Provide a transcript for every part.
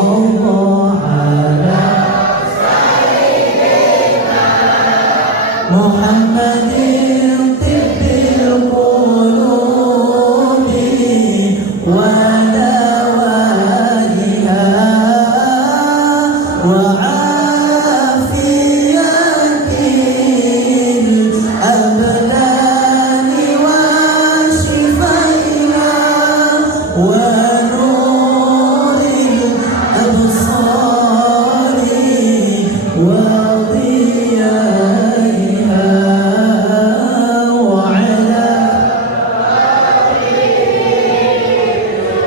Allah ala Muhammadin tibbil qulubi wa dawaiha wa afiyatil abdani wa shifaiha wa nuril absari wa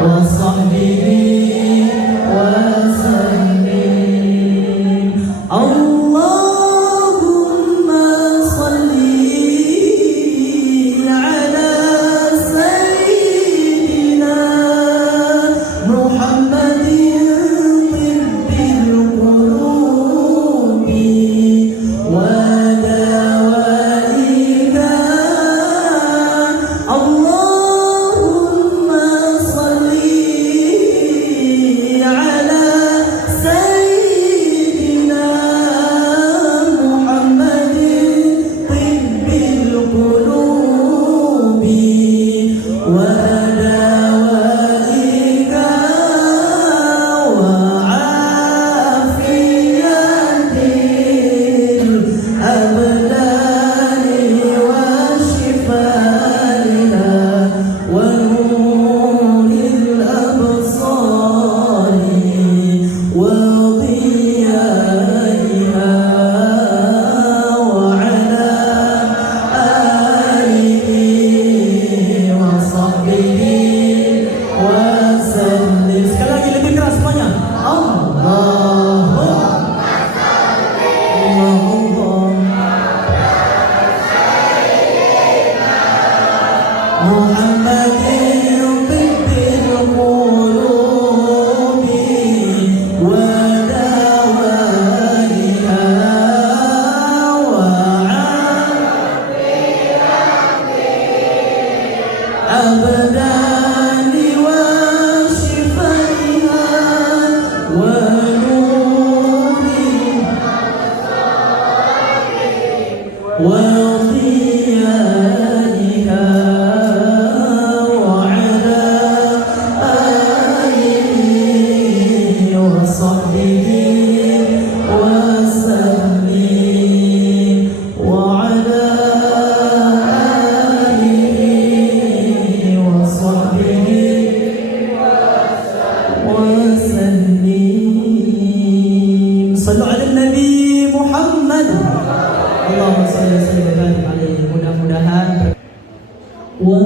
وصحبه وسلم اللهم صل على سيدنا محمد طب القلوب ودوائها اللهم صل على سيدنا محمد طب القلوب ودوائها وعافية الأبدان وشفائها ونور الأبصار وضيائها وعلى آله وصحبه وسلم. Sekali lagi lebih keras semuanya. Muhammadin tibbil qulubi wa dawaiha wa abdani wa shifaiha wa nuri wa ضيائها وعلى آله وصحبه وسلم وعلى آله وصحبه وسلم. صلوا على النبي محمد. Allahumma shalli wa sallim wa barik alaihi. Mudah-mudahan wa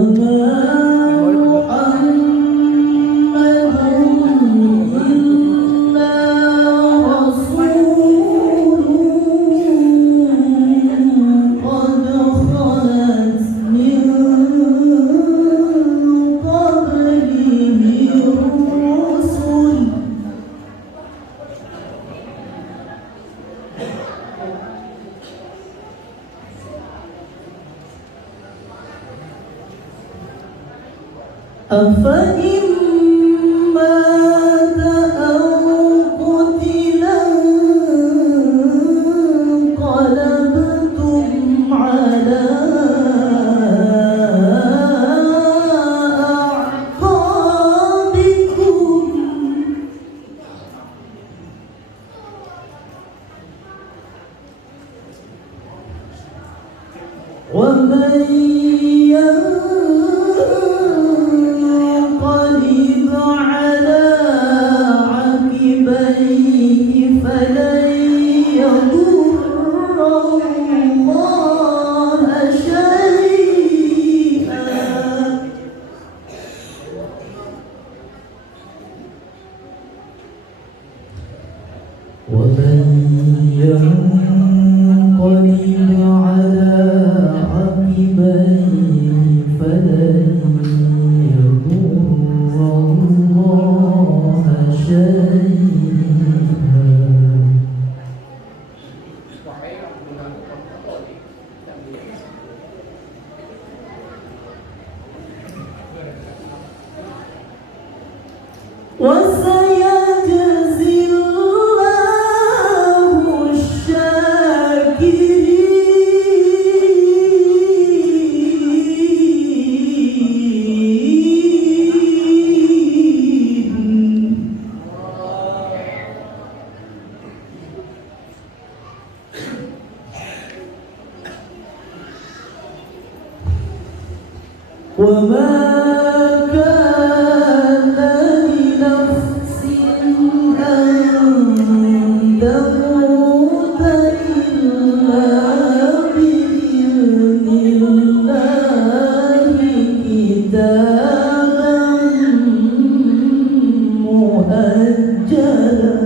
أفإن مات أو قتل انقلبتم على أعقابكم ومن ينقلب على عقبيه فلن يضر الله شيئا ومن ينقلب على عقبيه فلن يضر الله شيئا. وسيجزي وما كان لنفس أن تموت إلا بإذن الله كتابا مؤجلا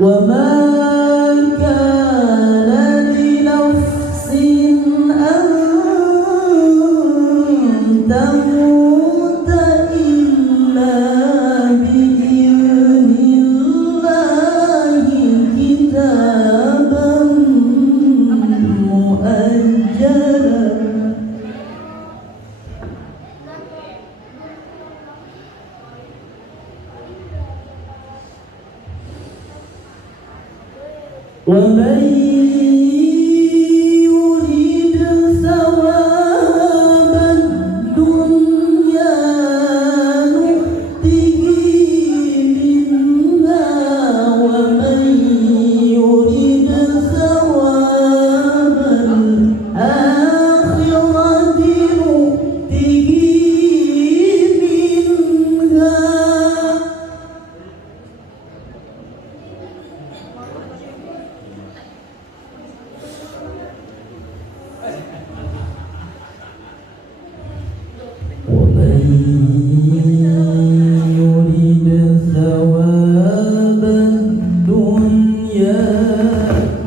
وما كان لنفس أن تموت إلا بإذن الله كتابا مؤجلا ومن يريد ثواب الدنيا نؤته منها ومن يريد ثواب الآخرة نؤته منها ومن يريد ثواب الدنيا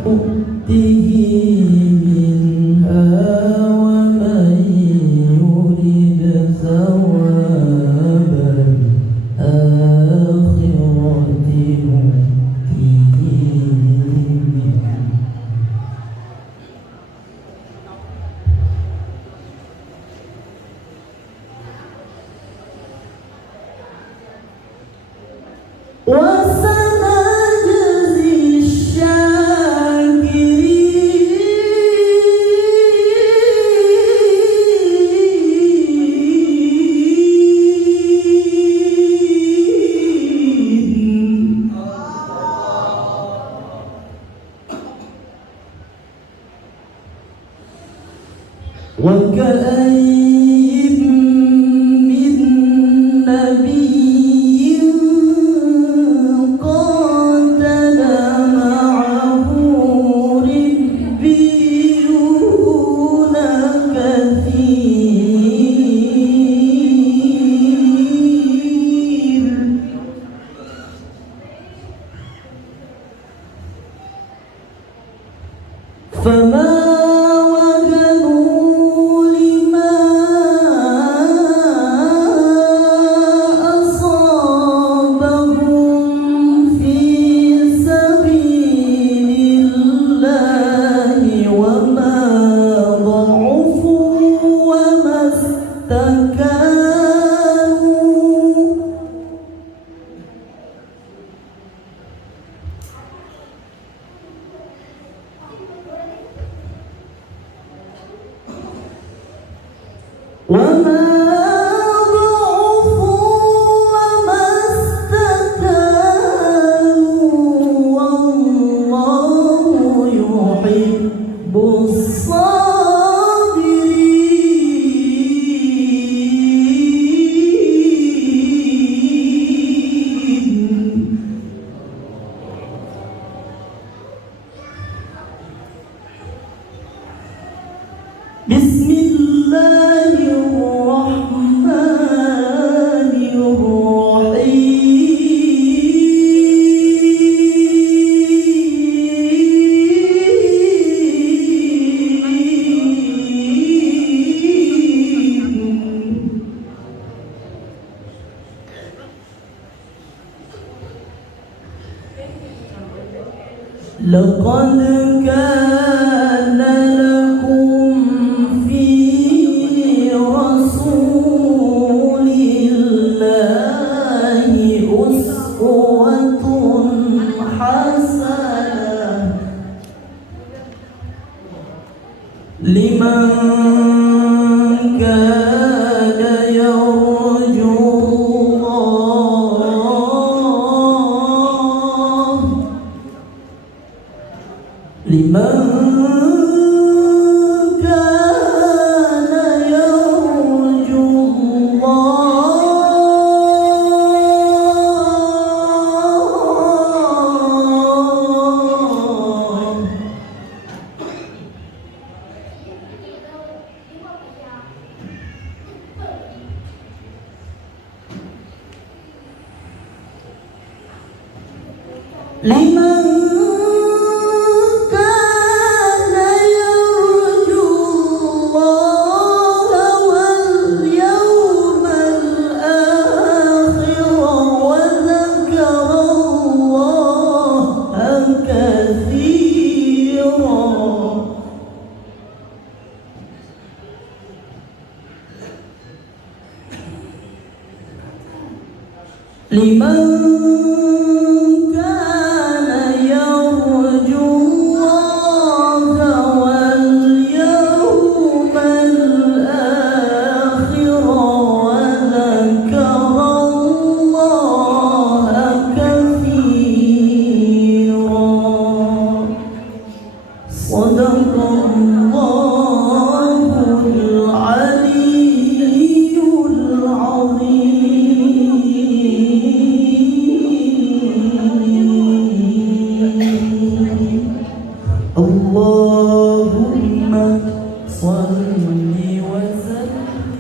نؤته منها ومن يريد ثواب الآخرة نؤته منها وسنجزي الشاكرين وكأين من نبي قاتل معه ربيون كثير فما وجدوا لما أصابهم في سبيل الله وما ضعفوا وما استكانوا وما ضعفوا وما استكانوا والله يحب الصابرين بسم الله الرحمن الرحيم لقد كان لكم في رسول الله أسوة حسنة لمن كان يرجو الله liman kana yarju Allah wal yawmal akhir wa dzakara Allah katsira. Liman kana yarju Allah wal yawmal akhir wa dzakara Allah katsira. Shadaqallahul aliyyul azim. Allahumma shalli wa sallim.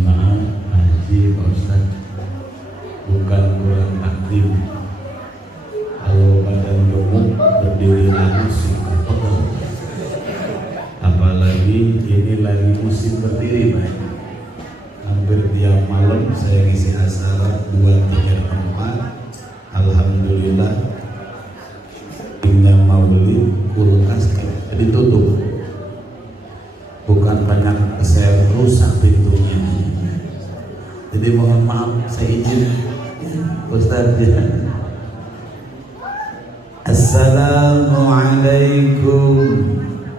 Maaf, Haji Pak Ustaz, bukan kurang aktif. Kalau badan gemuk berdiri lagi suka pegel. Apalagi ini lagi musim berdiri, Pak. Hampir tiap malam saya ngisi acara 2-3 tempat. Alhamdulillah, yang mau beli kulkas ditutup. Bukan banyak, saya rusak pintunya. Jadi mohon maaf, saya izin Ustaz ya. Assalamualaikum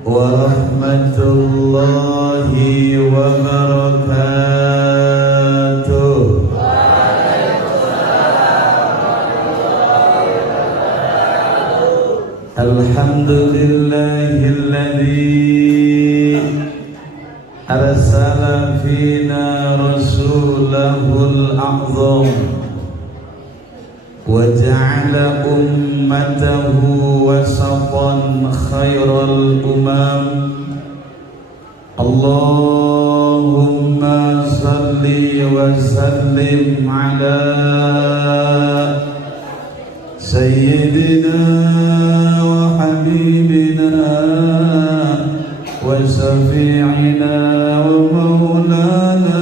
warahmatullahi wabarakatuh. Alhamdulillahilladzi arsala fina rasulahul a'zam wa ja'ala ummatahu wasatan khairal umam. Allahumma salli wa sallim ala sayyidina wa habibina wa syafi'ina wa maulana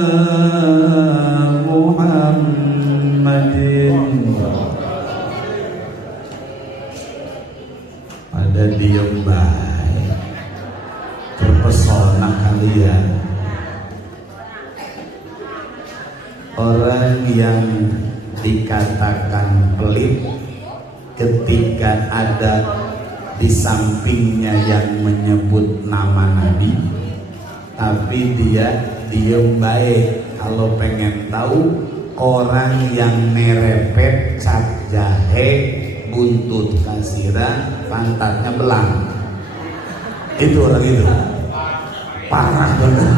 Muhammadin. Pada diem baik, terpesona kalian. Orang yang dikatakan pelit ketika ada di sampingnya yang menyebut nama Nabi, tapi dia diem baik. Kalau pengen tahu, orang yang nerepet cap jahe, buntut kasiran, pantatnya belang, itu orang itu parah banget.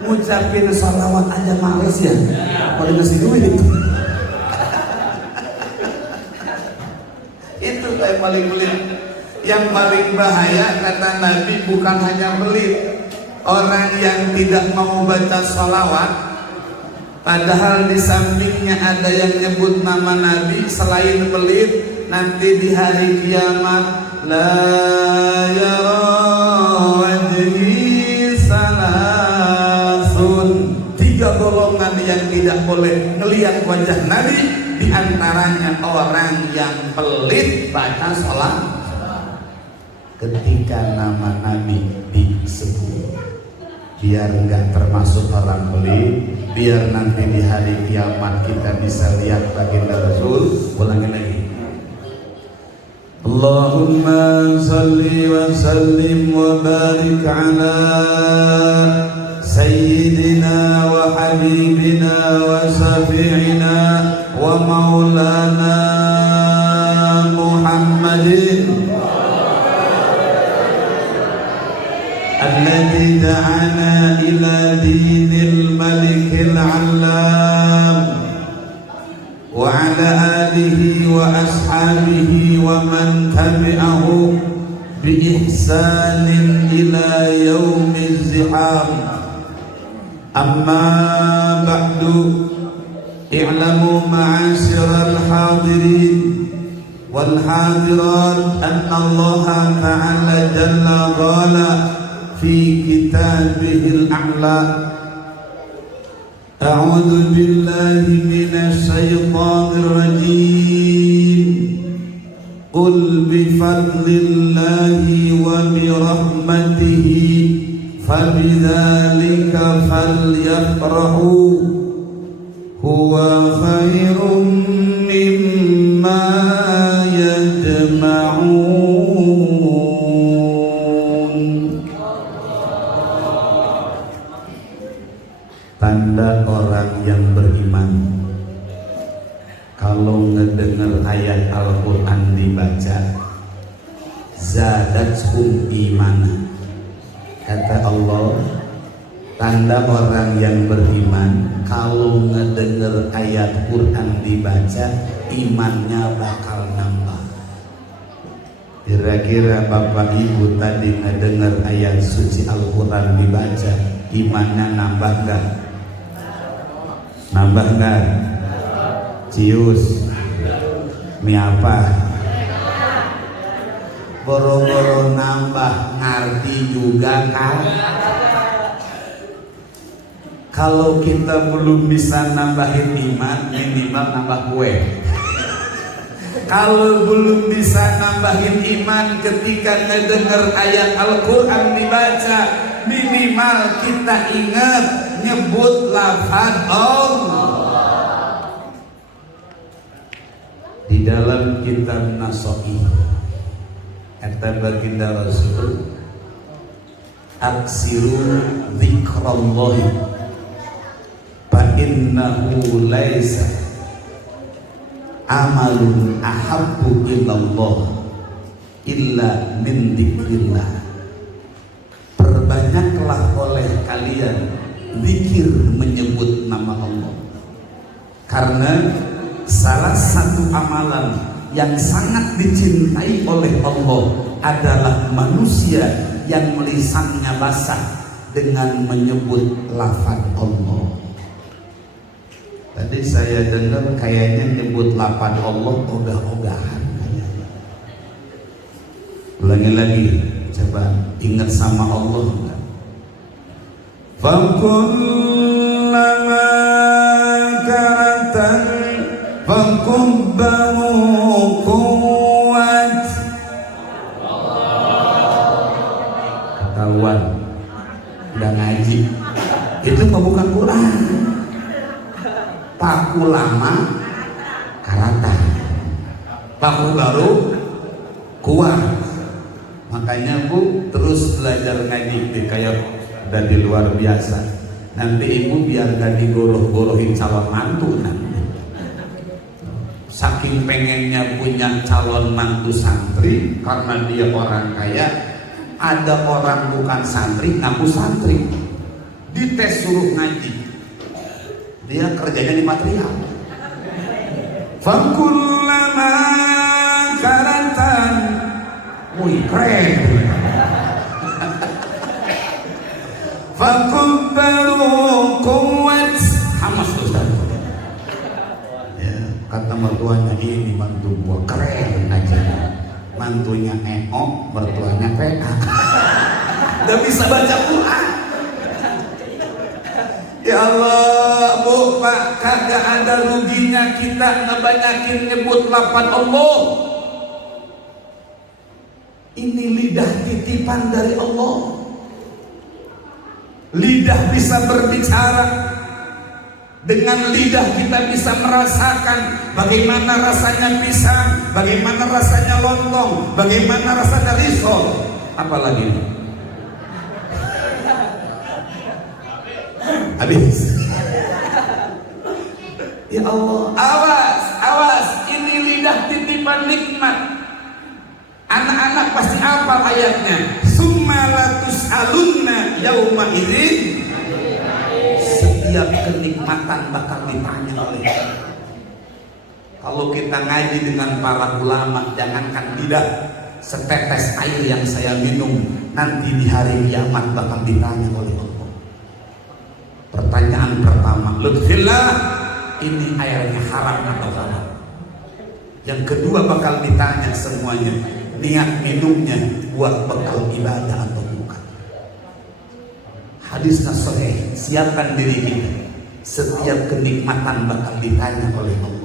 Ngucapin sholawat aja males ya, kalau ngasih duit itu. Itu yang paling pelit. Yang paling bahaya kata Nabi bukan hanya pelit, orang yang tidak mau baca sholawat padahal di sampingnya ada yang nyebut nama Nabi. Selain pelit, nanti di hari kiamat la yara wajhi salasun, 3 golongan yang tidak boleh ngelihat wajah Nabi. Di antaranya orang yang pelit baca sholat ketika nama Nabi disebut. Biar enggak termasuk orang pelit, biar nanti di hari kiamat kita bisa lihat baginda Rasul. Ulangi lagi. Allahumma salli wa sallim wa barik ala sayyidina wa habibina wa syafi'ina wa maulana Muhammadin alladzi da'ana ila dinil malikil allam wa ala alihi wa ashabihi wa man بإحسان إلى يوم الزحام أما بعد اعلموا معاشر الحاضرين والحاضرات أن الله تعالى جل وعلا في كتابه الأعلى أعوذ بالله من الشيطان الرجيم قل بفضل الله وبرحمته فبذلك فليفرحوا هو خير مما يجمعون. Tanda orang yang beriman kalau ngedengar ayat Al-Quran dibaca, zadathum imana. Kata Allah, tanda orang yang beriman kalau ngedengar ayat Quran dibaca, imannya bakal nambah. Kira-kira Bapak Ibu tadi ngedengar ayat suci Al-Quran dibaca, imannya nambah gak? Nambah gak? Cius mi apa? Boro-boro nambah, ngerti juga kan? Kalau kita belum bisa nambahin iman, minimal nambah kue. Kalau belum bisa nambahin iman ketika ngedengar ayat Al-Quran dibaca, minimal kita ingat nyebut lafaz Allah. Di dalam kitab Nasa'i kata baginda Rasul, aksiru dzikrallahi fa innahu laisa amalun ahabbu ilallah illa min dzikrillah. Perbanyaklah oleh kalian zikir menyebut nama Allah, karena salah satu amalan yang sangat dicintai oleh Allah adalah manusia yang lisannya basah dengan menyebut lafaz Allah. Tadi saya dengar kayaknya nyebut lafaz Allah ogah-ogahan. Ulangi lagi, coba ingat sama Allah enggak? Fakullama karatan fakubbahu kuwat. Ketahuan udah ngaji, itu mah bukan Quran. Paku lama karatan, paku baru kuat. Makanya Bu terus belajar ngaji deh, kayak udah di luar biasa. Nanti Ibu biar gak digoroh-gorohin calon mantu nanti. Saking pengennya punya calon mantu santri, karena dia orang kaya, ada orang bukan santri ngaku santri, dites suruh ngaji, dia kerjanya di material. Fakullama karatan, wih keren. Fakubbaru kuwat, hamas Ustaz. Kata mertuanya, ini mantu gua keren aja. Mantunya neok, mertuanya PK. Udah bisa baca Quran. Ya Allah, Bu, Pak, kagak ada ruginya kita ngebanyakin nyebut lafaz Allah. Ini lidah titipan dari Allah. Lidah bisa berbicara. Dengan lidah kita bisa merasakan bagaimana rasanya pisang, bagaimana rasanya lontong, bagaimana rasanya risol. Apalagi habis. Ya Allah, awas, awas, ini lidah titipan nikmat. Anak-anak pasti hafal ayatnya. Summa latus'alunna yauma idzin. Setiap kenikmatan bakal ditanya oleh Allah. Kalau kita ngaji dengan para ulama, jangankan lidah, setetes air yang saya minum nanti di hari kiamat bakal ditanya oleh Allah. Pertanyaan pertama, lutfillah, ini airnya haram atau halal? Yang kedua bakal ditanya semuanya, niat minumnya buat bekal ibadah atau bukan. Hadisnya sahih, siapkan diri kita. Setiap kenikmatan bakal ditanya oleh Allah.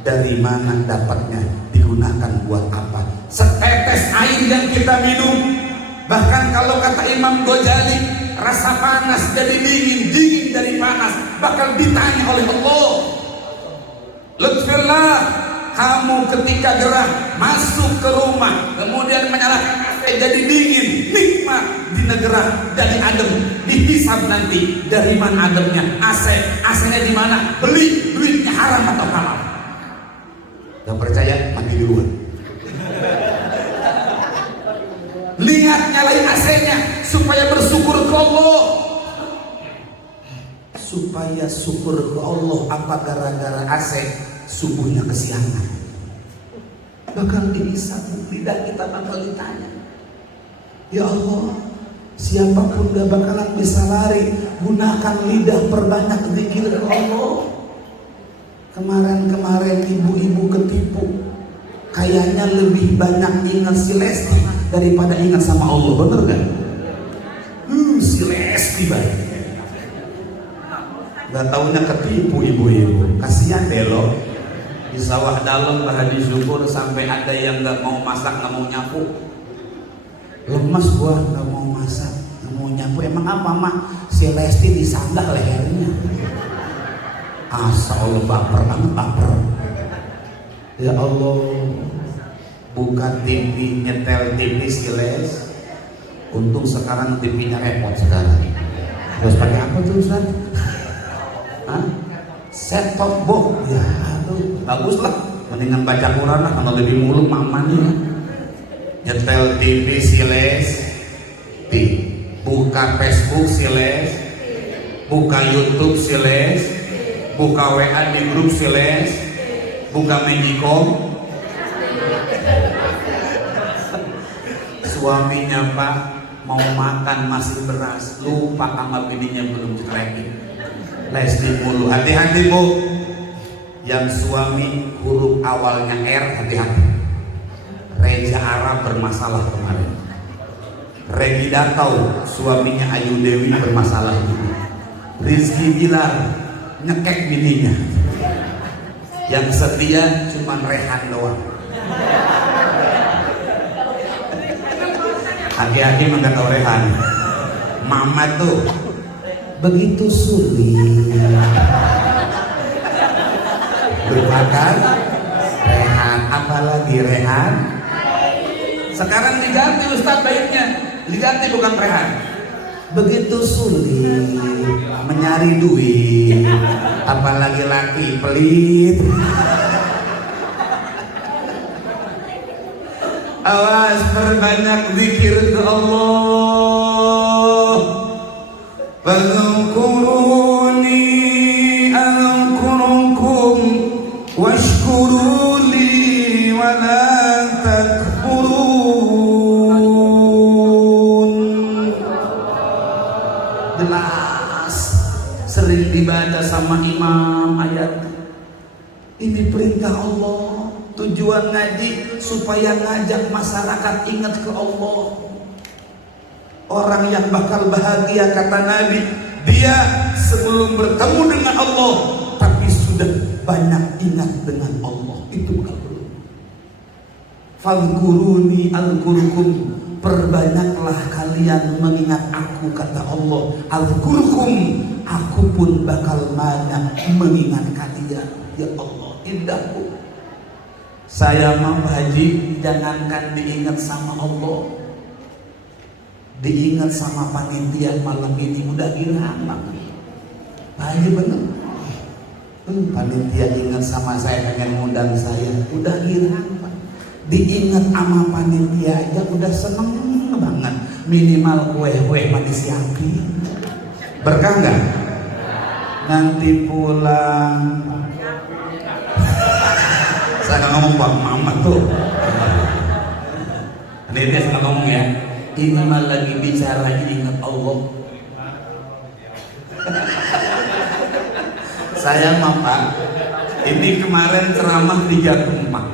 Dari mana dapatnya, digunakan buat apa? Setetes air yang kita minum, bahkan kalau kata Imam Ghazali, rasa panas jadi dingin, dingin dari panas, bakal ditanya oleh Allah. Lutfillah, kamu ketika gerah masuk ke rumah, kemudian menyalakan AC jadi dingin, nikmat, di negara jadi adem, dihisab nanti dari mana ademnya, AC-nya di mana, beli, duitnya haram atau halal? Gak percaya, mati duluan. Lihat, nyalain AC-nya supaya bersyukur ke Allah. Supaya syukur ke Allah, apa gara-gara AC subuhnya kesiangan? Bakal dihisab, lidah kita bakal ditanya. Ya Allah, siapapun gak bakalan bisa lari, gunakan lidah, perbanyak zikir ke Allah. Kemarin-kemarin ibu-ibu ketipu, kayaknya lebih banyak ingat si Lesti daripada ingat sama Allah, bener gak? Si Lesti baik, gak taunya ketipu ibu-ibu. Kasihan deh lo, di sawah dalam bahadi syukur sampai ada yang gak mau masak, gak mau nyapu. Lemes gua, gak mau masak, gak mau nyapu. Emang apa mah? Si Lesti disanggah lehernya. Asal baper banget, baper. Ya Allah, buka TV, nyetel TV si Les. Untung sekarang TV-nya repot sekarang. Terus pakai apa tuh Ustaz? Hah? Set top box. Ya aduh, bagus lah. Mendingan baca Quran lah, kalau lebih mulu mamanya. Nyetel TV si Les, buka Facebook si Les, buka YouTube si Les, buka WA di grup si Les, buka Magicom. Suaminya Pak mau makan masih beras, lupa kamar bininya belum cerekin. Les di mulu, hati-hati Bu. Yang suami huruf awalnya R, hati-hati. Reja Arab bermasalah kemarin. Regida tahu suaminya Ayu Dewi bermasalah juga. Rizky Bilar nyekek bininya. Yang setia cuman Rehan doang. Hati-hati nggak tahu Rehan. Mama tuh begitu sulit. Lupakan Rehan, apalagi Rehan. Sekarang diganti Ustadz baiknya, diganti bukan Rehan. Begitu sulit mencari duit, apalagi laki pelit. Awas, perbanyak zikir ke Allah. Fadhkuruni adhkurukum washkuruli wa la takfurun. Jelas sering dibaca sama imam ayat ini, perintah Allah. Tujuan ngaji supaya ngajak masyarakat ingat ke Allah. Orang yang bakal bahagia kata Nabi, dia sebelum bertemu dengan Allah tapi sudah banyak ingat dengan Allah. Itu bakal perlu. Fadhkuruni adhkurukum, perbanyaklah kalian mengingat aku kata Allah. Adhkurukum, aku pun bakal banyak mengingat kalian. Ya Allah, indah Bu. Saya mau haji, jangankan diingat sama Allah, diingat sama panitia malam ini udah girang banget. Haji bener. Panitia ingat sama saya, pengen ngundang saya, udah girang Pak. Diingat sama panitia aja udah seneng banget. Minimal kue-kue mati siapi. Berkah nggak? Nanti pulang. Saya ngomong Bang Mamat tuh. Dia sama ngomong ya, ini mah lagi bicara ingat Allah. Saya mah Pak, ini kemarin ceramah 3 tempat,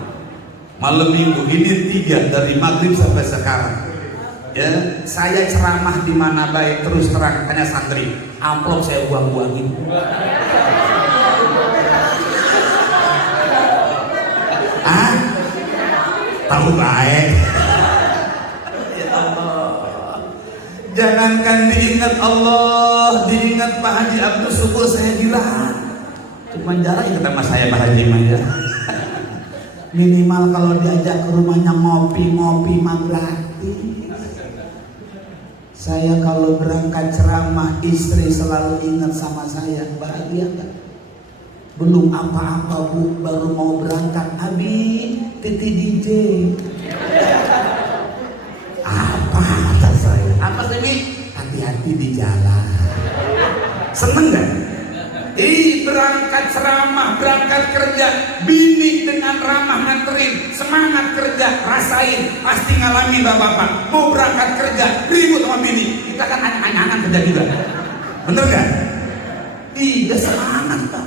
malam minggu ini 3 dari maghrib sampai sekarang. Ya, saya ceramah di mana baik terus terang tanya santri, amplop saya buang-buangin. Ah, tahu baik. Ya Allah, jangankan diingat Allah, diingat Pak Haji Abdul Syukur saya hilang. Cuman jarang ikut sama saya Pak Haji mah ya. Minimal kalau diajak ke rumahnya ngopi-ngopi mah gratis. Saya kalau berangkat ceramah istri selalu ingat sama saya, bahagia kan? Belum apa-apa Bu, baru mau berangkat, Abi, Titi DJ. Apa kata saya? Apa sih? Hati-hati di jalan. Seneng gak? Berangkat ceramah, berangkat kerja, bini dengan ramah nganterin, semangat kerja, rasain, pasti ngalami bapak-bapak. Mau berangkat kerja, ribut sama bini, kita kan angan-angan kerja juga, bener gak? Tidak semangat Pak.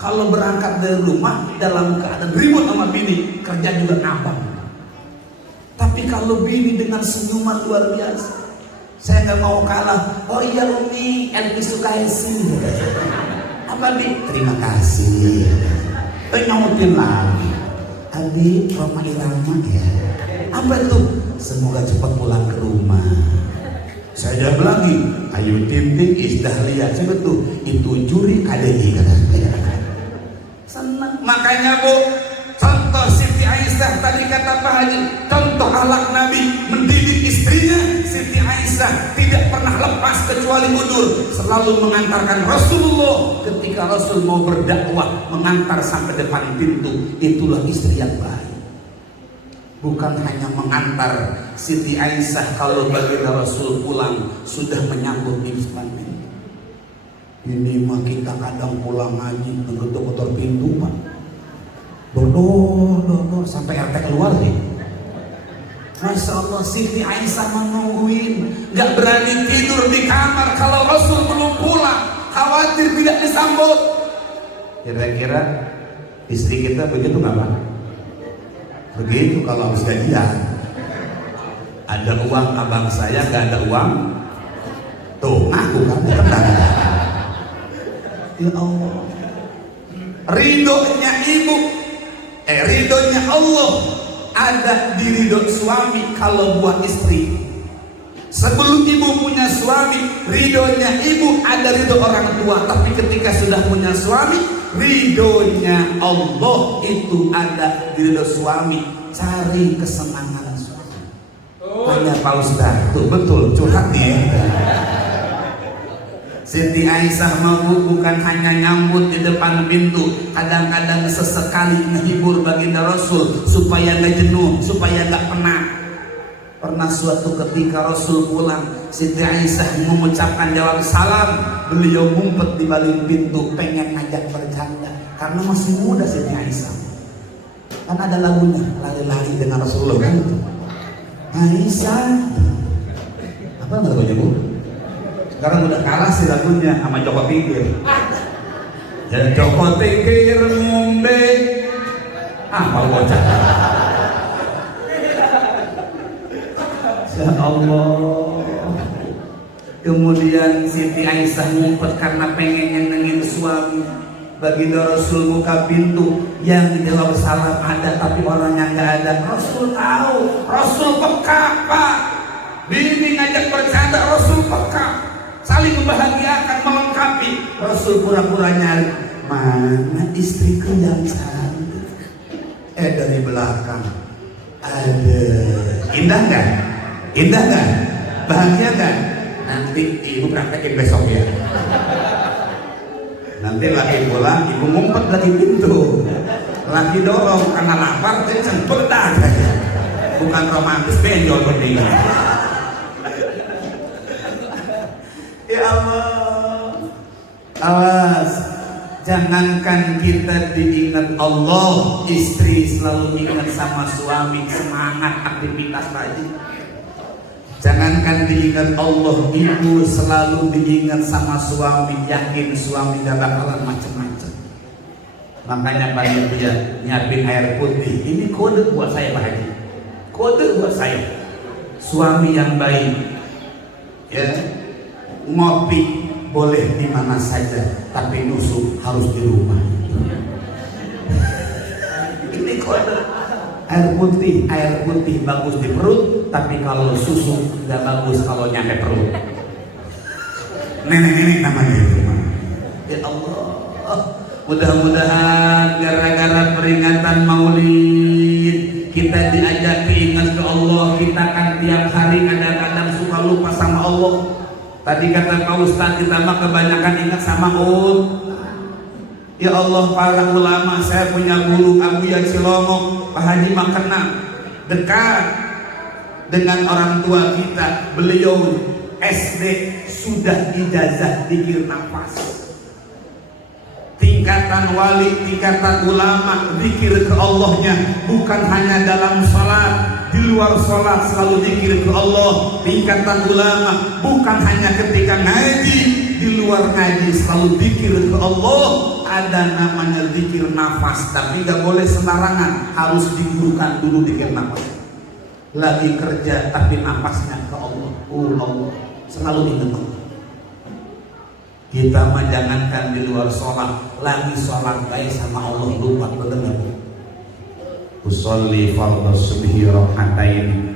Kalau berangkat dari rumah dalam keadaan ribut sama bini, kerja juga ngabang. Tapi kalau bini dengan senyuman luar biasa, saya nggak mau kalah. Oh iya Umi, Elvis Sukaisi. Apa Bi? Terima kasih. Nyautin lagi. Abi, Roma Irama ya. Apa itu? Semoga cepat pulang ke rumah. Saya jawab lagi, Ayu Tinting Isdahlia. Saya betul, itu juri KDI kata saya. Senang. Makanya Bu, contoh Siti Aisyah tadi kata Pak Haji, contoh akhlak Nabi mendidik istrinya. Siti Aisyah tidak pernah lepas kecuali udur, selalu mengantarkan Rasulullah ketika Rasul mau berdakwah, mengantar sampai depan pintu. Itulah istri yang baik. Bukan hanya mengantar. Siti Aisyah kalau baginda Rasul pulang sudah menyambut di depan pintu. Ini mah kita kadang pulang ngaji ngegetok-getok pintu Pak. Dodor sampai RT keluar sih. Masya Allah, Siti Aisyah menungguin, gak berani tidur di kamar kalau Rasul belum pulang, khawatir tidak disambut. Kira-kira istri kita begitu gak Pak? Begitu kalau habis gajian. Ada uang abang saya, gak ada uang. Tuh, ngaku kamu tenang. Ya Allah, ridhonya ibu, ridhonya Allah ada di ridho suami kalau buat istri. Sebelum ibu punya suami, ridhonya ibu ada ridho orang tua. Tapi ketika sudah punya suami, ridhonya Allah itu ada di ridho suami. Cari kesenangan suami. Tanya Pak Ustaz, tuh betul curhat nih. Siti Aisyah mau bukan hanya nyambut di depan pintu, kadang-kadang sesekali menghibur baginda Rasul supaya nggak jenuh, supaya nggak penat. Pernah suatu ketika Rasul pulang, Siti Aisyah mengucapkan jawab salam, beliau ngumpet di balik pintu pengen ngajak bercanda karena masih muda Siti Aisyah. Kan ada lagunya, lari-lari dengan Rasulullah kan? Aisyah, apa lagunya Bu? Sekarang udah kalah sih lagunya sama Joko Tingkir. Dan Joko Tingkir ngombe apa bocah. Ya Allah. Kemudian Siti Aisyah ngumpet karena pengen nyenengin suami. Baginda Rasul buka pintu, yang dijawab salam ada tapi orangnya nggak ada. Rasul tahu, Rasul peka Pak. Bini ngajak bercanda, Rasul peka. Saling membahagiakan, melengkapi. Rasul pura-pura nyari, mana istriku yang cantik? Dari belakang ada. Indah nggak? Indah nggak? Bahagia nggak? Nanti ibu praktekin besok ya. Nanti laki pulang, ibu ngumpet lagi pintu. Laki dorong karena lapar, kenceng bedak. Bukan romantis, benjol berdiri. Ya Allah, awas, Jangankan kita diingat Allah, istri selalu ingat sama suami, semangat aktivitas lagi. Jangankan diingat Allah, ibu selalu diingat sama suami, yakin suami gak bakalan macam-macam. Makanya panitia nyiapin air putih, ini kode buat saya Pak Haji, kode buat saya. Suami yang baik, ya, ngopi boleh di mana saja, tapi nusuk harus di rumah. Ini kode. Air putih bagus di perut, tapi kalau susu nggak bagus kalau nyampe perut. Nenek-nenek namanya itu. Ya Allah, mudah-mudahan gara-gara peringatan Maulid kita diajak keingat ke Allah. Kita kan tiap hari kadang-kadang suka lupa sama Allah. Tadi kata Pak Ustadz, kita mah kebanyakan ingat sama Ya Allah, para ulama, saya punya guru Abu Yan Silomong, Pak Haji mah kenal dekat dengan orang tua kita. Beliau SD sudah ijazah dzikir nafas. Tingkatan wali, tingkatan ulama, zikir ke Allahnya bukan hanya dalam salat, di luar salat selalu zikir ke Allah. Tingkatan ulama bukan hanya ketika ngaji, di luar ngaji selalu zikir ke Allah. Ada namanya zikir nafas, tapi gak boleh sembarangan, harus digurukan dulu zikir nafas. Lagi kerja tapi nafasnya ke Allah. Allah, selalu ingat Allah. Kita mah jangankan di luar sholat, lagi sholat baik sama Allah lupa, benar. Usolli fardhu subhi rakaatain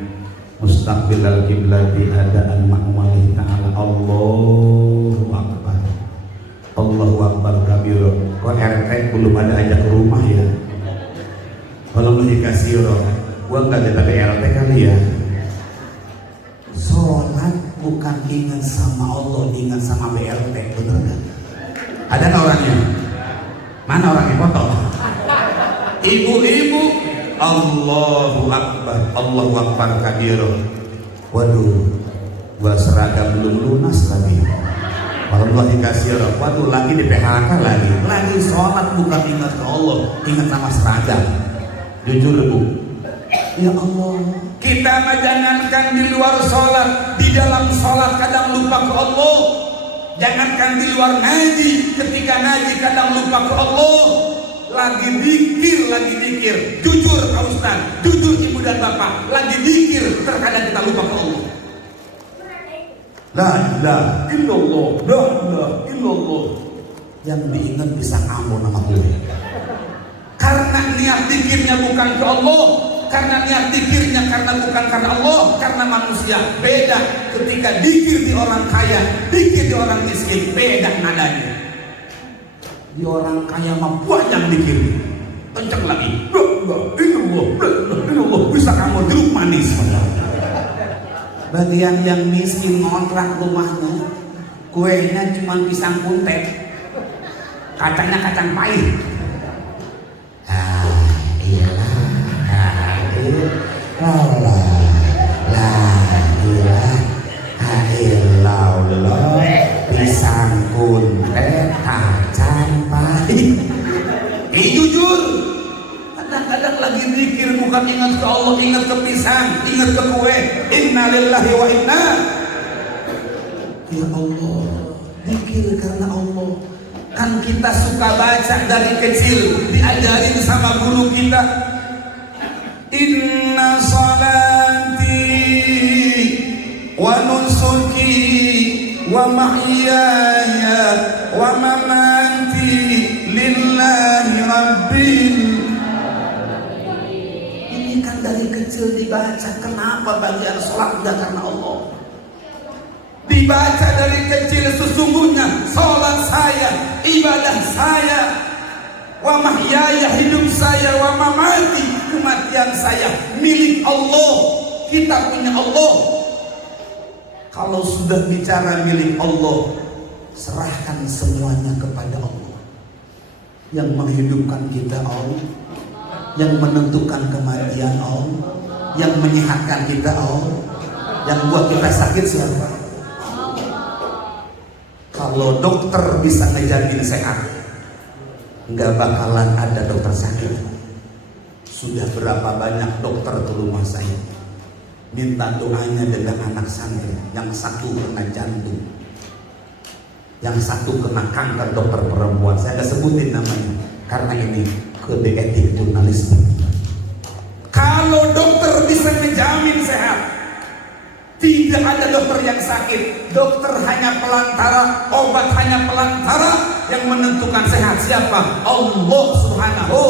mustaqbilal qiblati adaan ma'amali ta'ala. Allahu akbar, Allahu akbar kabir. Kok RT belum ada ajak ke rumah ya? Kalau mau dikasih gua nggak ada RT kali ya. Sholat bukan ingat sama Allah, ingat sama BRT, bener gak? Ada nggak orangnya? Mana orangnya? Foto. Ibu-ibu, Allahu akbar, Allahu akbar kabir. Waduh, gua seragam belum lunas lagi. Kalau Allah dikasih waduh lagi di PHK lagi sholat bukan ingat ke Allah, ingat sama seragam. Jujur Bu, ya Allah, kita mah jangankan di luar sholat, di dalam sholat kadang lupa ke Allah. Jangankan di luar ngaji, ketika ngaji kadang lupa ke Allah. Lagi dikir. Jujur Pak Ustaz, jujur Ibu dan Bapak, lagi dikir terkadang kita lupa ke Allah. La ilaha illallah, la ilaha illallah. Yang diingat bisa kamu nama gue. Karena niat dikirnya bukan ke Allah, karena niat dikirnya karena bukan karena Allah, karena manusia. Beda ketika dikir di orang kaya, dikir di orang miskin, beda nadanya. Di orang kaya mah banyak dikir, kenceng lagi. Allah bisa kamu jeruk manis. Bagian yang miskin ngontrak rumahnya, kuenya cuma pisang kuntet, kacangnya kacang pahit. Pisang kuntet kacang pahit. Jujur, kadang-kadang lagi zikir bukan ingat ke Allah, ingat ke pisang, ingat ke kue. Inna lillahi wa inna. Ya Allah, zikir karena Allah. Kan kita suka baca dari kecil, diajarin sama guru kita. Inna salati wa nusuki wa mahyaya wa mamati lillahi rabbil. Ini kan dari kecil dibaca. Kenapa bagian sholat enggak karena Allah? Dibaca dari kecil, sesungguhnya sholat saya, ibadah saya, wa mahyaya hidup saya, wa mamati kematian saya milik Allah. Kita punya Allah. Kalau sudah bicara milik Allah, serahkan semuanya kepada Allah. Yang menghidupkan kita Allah, yang menentukan kematian Allah, yang menyehatkan kita Allah, yang buat kita sakit siapa? Kalau dokter bisa ngejamin sehat, nggak bakalan ada dokter sakit. Sudah berapa banyak dokter ke rumah saya minta doanya dengan anak santri, yang satu kena jantung, yang satu kena kanker, dokter perempuan. Saya nggak sebutin namanya karena ini kode etik jurnalisme. Kalau dokter bisa menjamin sehat, tidak ada dokter yang sakit. Dokter hanya pelantara, obat hanya pelantara. Yang menentukan sehat siapa? Allah Subhanahu.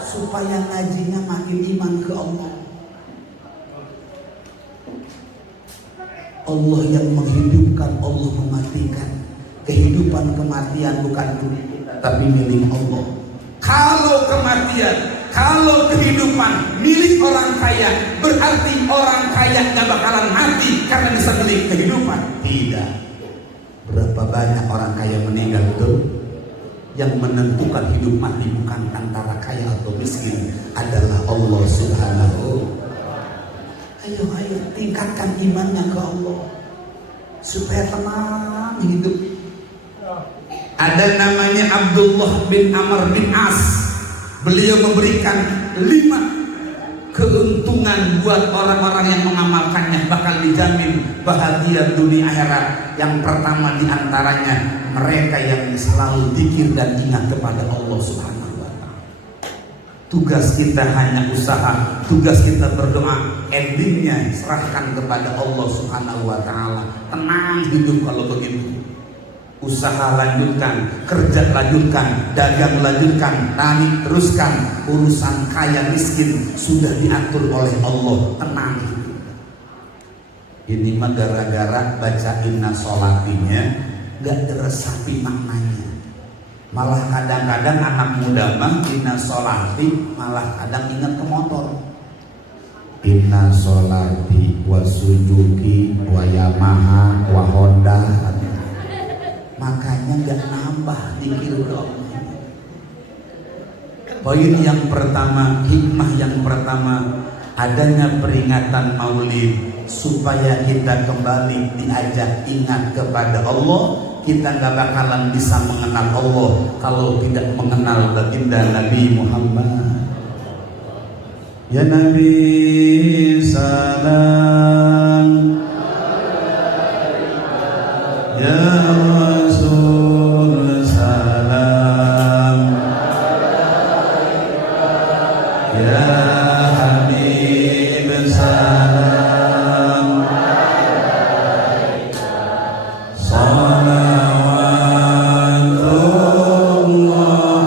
Supaya ngajinya makin iman ke Allah. Allah yang menghidupkan, Allah mematikan. Kehidupan kematian bukan milik kita, tapi milik Allah. Kalau kematian, kalau kehidupan milik orang kaya, berarti orang kaya gak bakalan mati karena bisa beli kehidupan. Tidak. Berapa banyak orang kaya meninggal, betul? Yang menentukan hidup mati bukan antara kaya atau miskin, adalah Allah Subhanahu. Ayo tingkatkan imannya ke Allah supaya tenang hidup. Ada namanya Abdullah bin Amr bin As. Beliau memberikan 5 keuntungan buat orang-orang yang mengamalkannya, bakal dijamin bahagia dunia akhirat. Yang pertama diantaranya, mereka yang selalu zikir dan ingat kepada Allah Subhanahu wa ta'ala. Tugas kita hanya usaha, tugas kita berdoa, endingnya serahkan kepada Allah Subhanahu wa ta'ala. Tenang hidup kalau begitu. Usaha lanjutkan, kerja lanjutkan, dagang lanjutkan, tani teruskan. Urusan kaya miskin sudah diatur oleh Allah. Tenang. Ini mah gara-gara baca inna sholatinya gak teresapi maknanya. Malah kadang-kadang anak muda mah inna sholati malah kadang ingat ke motor. Inna sholati wa sujuki wa Yamaha wa Honda. Makanya gak nambah dikir ke Allah. Poin yang pertama, hikmah yang pertama, adanya peringatan Maulid supaya kita kembali diajak ingat kepada Allah. Kita gak bakalan bisa mengenal Allah kalau tidak mengenal baginda Nabi Muhammad. Ya Nabi salam, ya Rasul salam, ya Habib salam, salawatullah.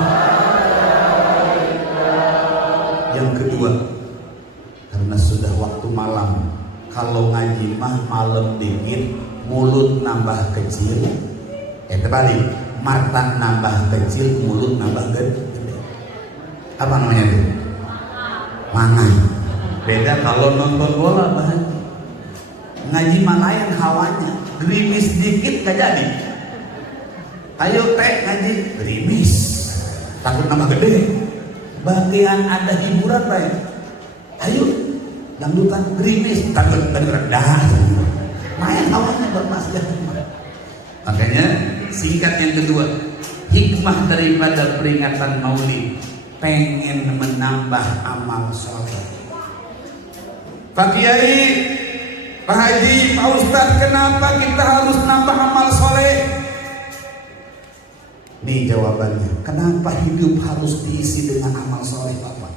Yang kedua, karena sudah waktu malam, kalau ngaji mah malam dikit, mulut nambah kecil. Terbalik, mata nambah kecil, mulut nambah gede. Apa namanya itu? Mangan. Beda kalau nonton bola bahagia. Ngaji mana yang hawanya gerimis dikit gak jadi. Ayo teh ngaji gerimis, takut nambah gede. Bagian ada hiburan baik. Ayo dangdutan gerimis, takut rendah. Main hawanya bermaksiat. Makanya singkat yang kedua, hikmah daripada peringatan Maulid, pengen menambah amal soleh. Pak Kiai, Pak Haji, Pak Ustadz, kenapa kita harus nambah amal soleh? Nih jawabannya, kenapa hidup harus diisi dengan amal soleh, Bapak?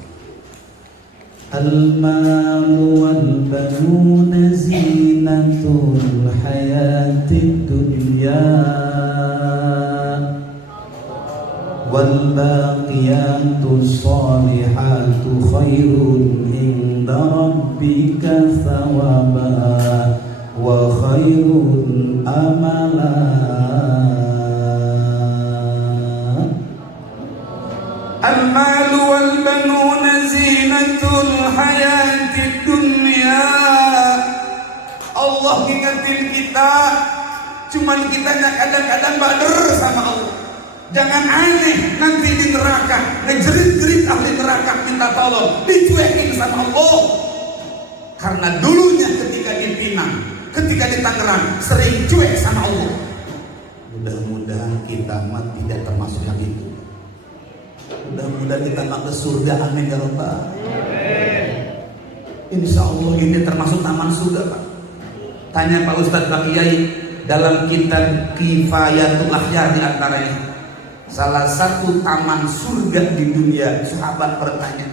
Al-malu wal banuna zinatul hayatid dunya wal baqiyatus salihatu khairun inda rabbika thawaba wa khairun amala. Al-malu wal banuna zinatul hayatid dunya. Allah ingetin kita, cuman kita kadang-kadang bader sama Allah. Jangan aneh nanti di neraka, ngejerit-jerit ahli neraka minta tolong, dicuekin sama Allah. Karena dulunya ketika di Pinang, ketika di Tangerang, sering cuek sama Allah. Mudah-mudahan kita mah tidak termasuk yang itu. Mudah-mudahan kita masuk surga, amin ya Rabbal. Insya Allah ini termasuk taman surga, Pak. Tanya Pak Ustadz, Pak Kiai, dalam kitab Kifayatul Ahyar di antaranya, salah satu taman surga di dunia, sahabat bertanya,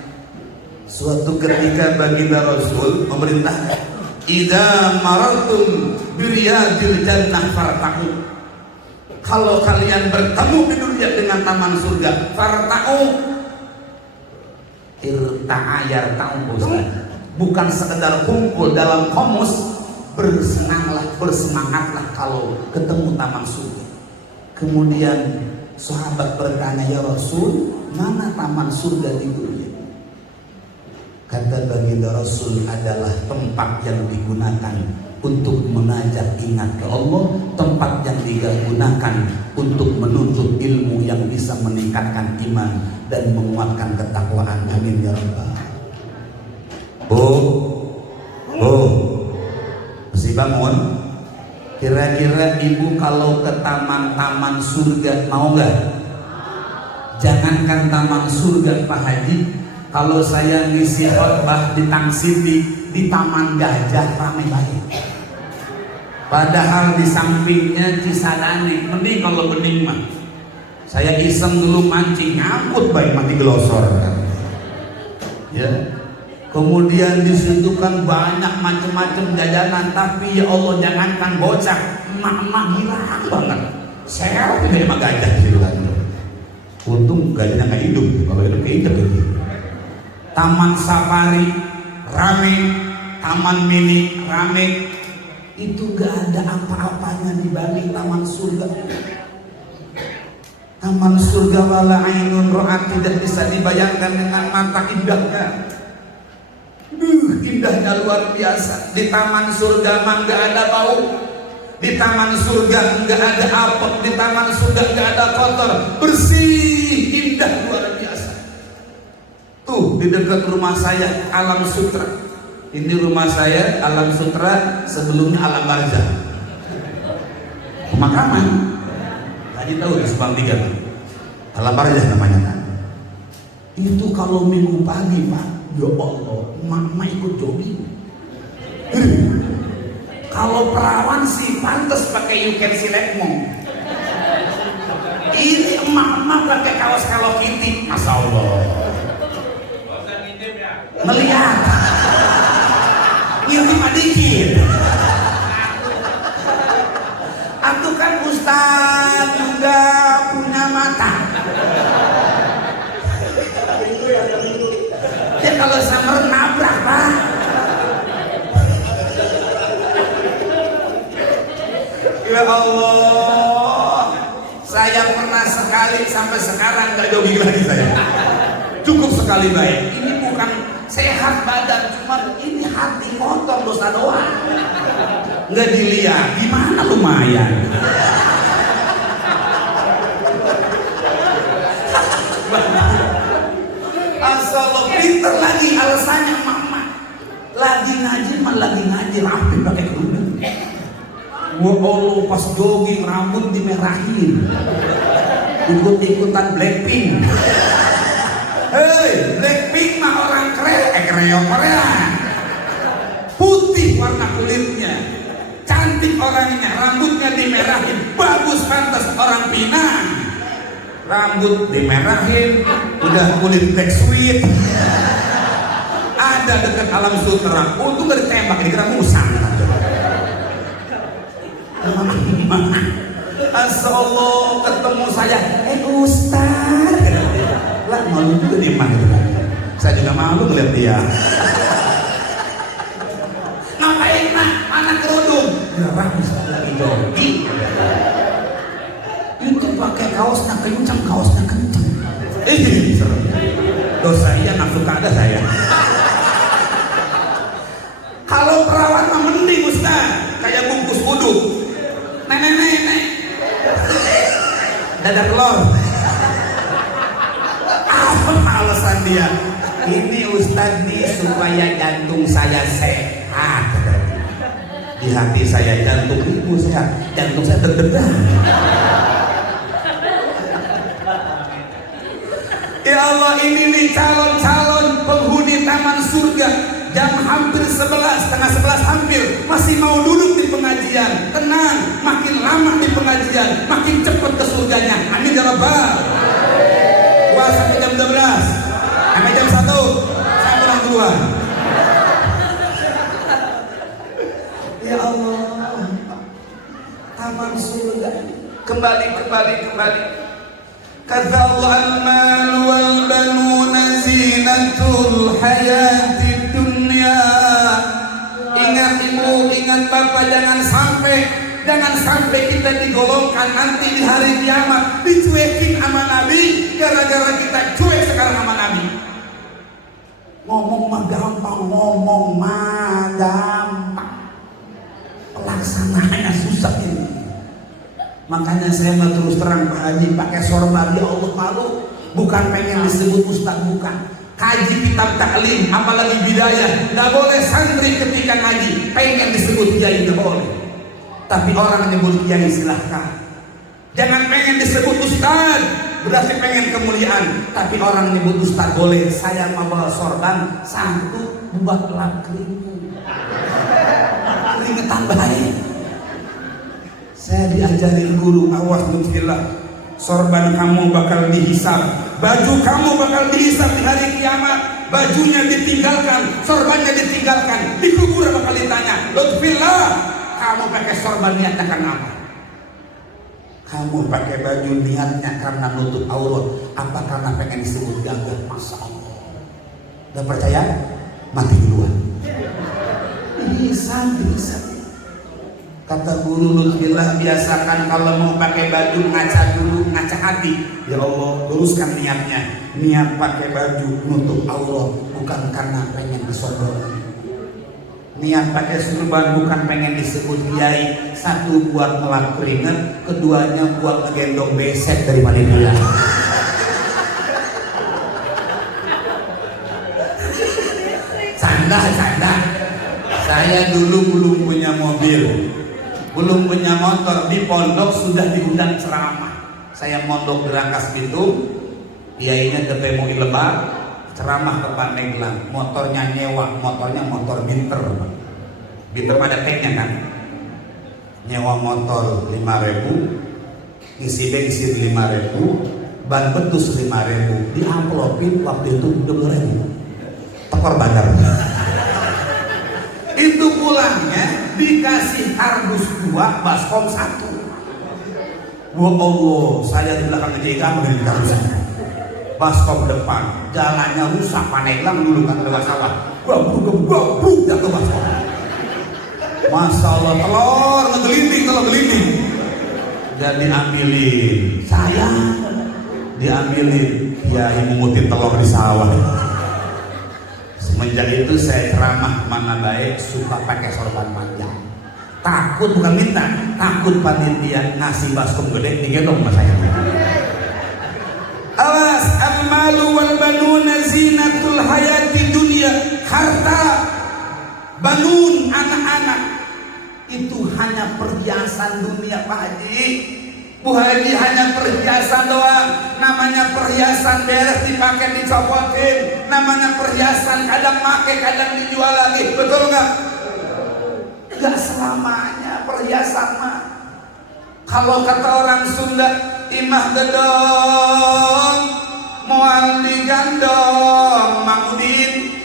suatu ketika baginda Rasul memerintahkan, idza marartum biriyadil jannah fartaqu, kalau kalian bertemu di dunia dengan taman surga, fartaqu, irta'ayar ta'u, bukan sekedar kumpul dalam komus, bersenanglah, bersemangatlah kalau ketemu taman surga. Kemudian sahabat bertanya, ya Rasul, mana taman surga di dunia? Kata baginda Rasul, adalah tempat yang digunakan untuk mengajak ingat ke Allah, tempat yang digunakan untuk menuntut ilmu yang bisa meningkatkan iman dan menguatkan ketakwaan. Amin ya Rabbal. Masih bangun? Kira-kira ibu kalau ke taman-taman surga mau nggak? Jangankan taman surga Pak Haji, kalau saya ngisi khotbah di Tang City, di Taman Gajah ramai banget. Padahal di sampingnya Cisadane, mending kalau bening mah. Saya iseng dulu mancing, nyangkut baik mati gelosor kan. Ya. Kemudian di situ kan banyak macam-macam jajanan, tapi ya Allah jangankan bocah, emak-emak girang banget. Saya kayak emak gajah gitu kan. Untung gajahnya nggak hidup, kalau hidup keinjak gitu. Taman safari rame, taman mini rame, itu gak ada apa-apanya dibanding taman surga. Taman surga wala ainun ra'at, tidak bisa dibayangkan dengan mata indahnya. Indahnya luar biasa. Di taman surga mah gak ada bau, di taman surga gak ada apek, di taman surga gak ada kotor, bersih, indah, luar biasa. Tuh di dekat rumah saya Alam Sutra. Ini rumah saya Alam Sutra, sebelumnya Alam Barzah. Pemakaman. Tadi tahu di Subang 3 Alam Barzah namanya kan. Itu kalau minggu pagi Pak, ya Allah, mama ikut jogging. Kalau perawan sih pantas pakai you can see lekmong. Ini emak-emak pakai kaos Hello Kitty, Masya Allah. Melihat ini mah dikit. Aku kan Ustaz juga punya mata. Ya kalau summer nabrak Pak. Ya Allah, saya pernah sekali, sampai sekarang gak jogging lagi saya. Cukup sekali baik. Ini bukan sehat badan, cuma ini hati kotor, dosa doang. Nggak dilihat, gimana lumayan. Asal pinter lagi alasannya mama. Lagi ngaji mah lagi ngaji, rapi pakai kerudung. Wah Allah, pas jogging rambut dimerahin, ikut-ikutan Blackpink. Hei, Blackpink mah orang kreok Korea, putih warna kulitnya, cantik orangnya, rambutnya dimerahin, bagus, pantas orang Pinang. Rambut dimerahin, udah kulit black sweet. Ada dekat Alam Sutra, untung gak ditembak, dikira musang. Astagfirullah, ketemu saya, Ustaz. Lah malu juga dia mah. Saya juga malu ngeliat dia. Ngapain nak? Mana kerudung? Ya rapi lagi jogging. Itu pakai kaosnya kencang, kaosnya kencang. Dosa iya nafsu kada saya. Kalau perawan mah mending Ustaz, kayak bungkus uduk. Nenek. Dada telur. Apa alasan dia? Ini Ustaz nih supaya jantung saya sehat. Di hati saya jantung ibu sehat, jantung saya deg-degan. Ya Ya Allah, ini nih calon-calon penghuni taman surga. Jam hampir 11, setengah 11 hampir, masih mau duduk di pengajian. Tenang, makin lama di pengajian, makin cepat ke surganya. Amin ya Rabbal. Puasa sampai jam 12, sampai jam 1, saya pulang duluan. Ya Allah, taman surga. Kembali. Kata Allah, al-mal wal banuna zinatul hayatid dunya. Ingat ibu, ingat bapak, jangan sampai kita digolongkan nanti di hari kiamat dicuekin sama Nabi gara-gara kita cuek sekarang sama Nabi. Ngomong mah gampang, pelaksanaannya susah ini. Makanya saya mau terus terang Pak Haji pakai sorban, ya Allah malu. Bukan pengen disebut ustaz, bukan. Kaji kitab taklim, apalagi bidayah, nggak boleh santri ketika ngaji pengen disebut kiai, nggak boleh. Tapi orang nyebut kiai silahkan. Jangan pengen disebut ustaz, berarti pengen kemuliaan. Tapi orang nyebut ustaz boleh. Saya mau bawa sorban, satu buat lap keringetan baik. Saya diajarin guru, awas lutfillah, sorban kamu bakal dihisab, baju kamu bakal dihisab di hari kiamat. Bajunya ditinggalkan, sorbannya ditinggalkan, dikubur bakal ditanya, lutfillah, kamu pakai sorban niatnya karena apa? Kamu pakai baju niatnya karena nutup aurat, apa karena pengen disebut gagah? Masya Allah. Gak percaya? Mati duluan. Bisa. Kata guru lutfillah, biasakan kalau mau pakai baju ngaca dulu, ngaca hati. Ya Allah, luruskan niatnya. Niat pakai baju nutup aurat bukan karena pengen disombongkan. Niat pakai sorban bukan pengen disebut kiai. Satu buat ngelap keringat, keduanya buat ngegendong besek dari panitia. Canda. Saya dulu belum punya mobil, belum punya motor, di pondok sudah diundang ceramah. Saya mondok di Rangkas Bitung, kiainya ke PMUI Lebak, ceramah ke Pandeglang. Motornya nyewa, motornya motor Binter. Binter ada tanknya kan? Nyewa motor 5.000, isi bensin 5.000, ban betus 5.000, diamplopin waktu itu 20.000. Tekor bandar. Itu pulangnya dikasih kardus 2, baskom 1. Wah Allah, saya di belakang aja begini kardusnya. Baskom depan, jalannya rusak, Pandeglang dulu kan lewat sawah. Gua jatuh baskom. Masya Allah, telur ngegelinding. Dan diambilin, saya diambilin. Ya ibu ngutin telur di sawah. Semenjak itu saya ceramah mana baik suka pakai sorban panjang. Takut, bukan minta, takut panitia ngasih baskom gede digendong sama saya. Awas, al-malu wal banuna zinatul hayati dunia. Harta, banun, anak-anak itu hanya perhiasan dunia Pak Haji. Bu Haji hanya perhiasan doang. Namanya perhiasan beres dipakai dicopotin. Namanya perhiasan kadang make kadang dijual lagi. Betul nggak? Gak selamanya perhiasan mah. Kalau kata orang Sunda, imah gedong moal digandong Mang Udin.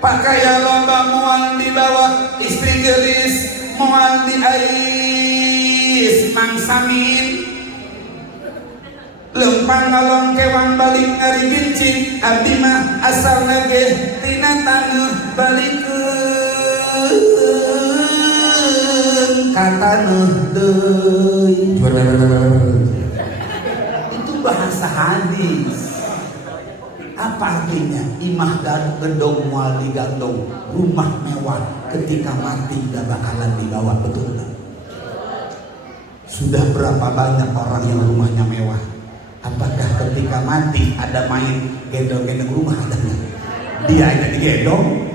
Pakaian lomba moal dibawa istri gelis, moal diais Mang Samin. Lempang ngalong kewang balik ngari gincing, abdi mah asal nage tina taneuh balikeun kataneuh deui. Itu bahasa hadis. Apa artinya? Imah gendong mual digandong, rumah mewah ketika mati gak bakalan dibawa, betul gak? Sudah berapa banyak orang yang rumahnya mewah? Apakah ketika mati ada main gendong-gendong rumah, ada nggak? Dia aja digendong.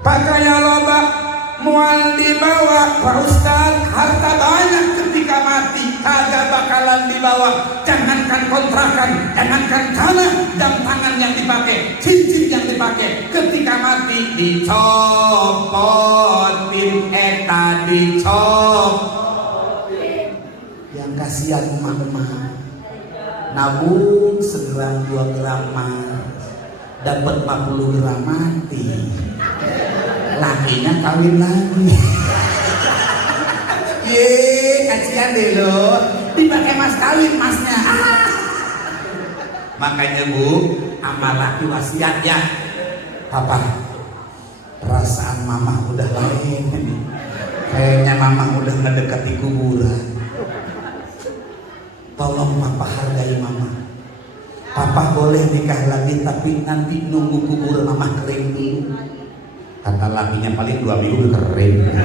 Pakaian loba mual dibawa Pak Ustaz, harta banyak ketika mati kagak bakal bakalan dibawa. Jangankan kontrakan, jangankan tanah, jam tangan yang dipakai, cincin yang dipakai, ketika mati dicopotin, eta dicopotin. Yang kasihan emak-emak nabung segram 2 gram dapat 40 gram mati, lakinya kawin lagi. Ye, kasihan deh lo, dipakai mas kawin masnya. Makanya Bu, sama laki wasiat ya, papa, perasaan mama udah lain nih. Kayaknya mama udah ngedekati kuburan. Tolong papa hargai mama. Papa boleh nikah lagi tapi nanti nunggu kuburan mama kering dulu. Kata lakinya paling 2 minggu kering.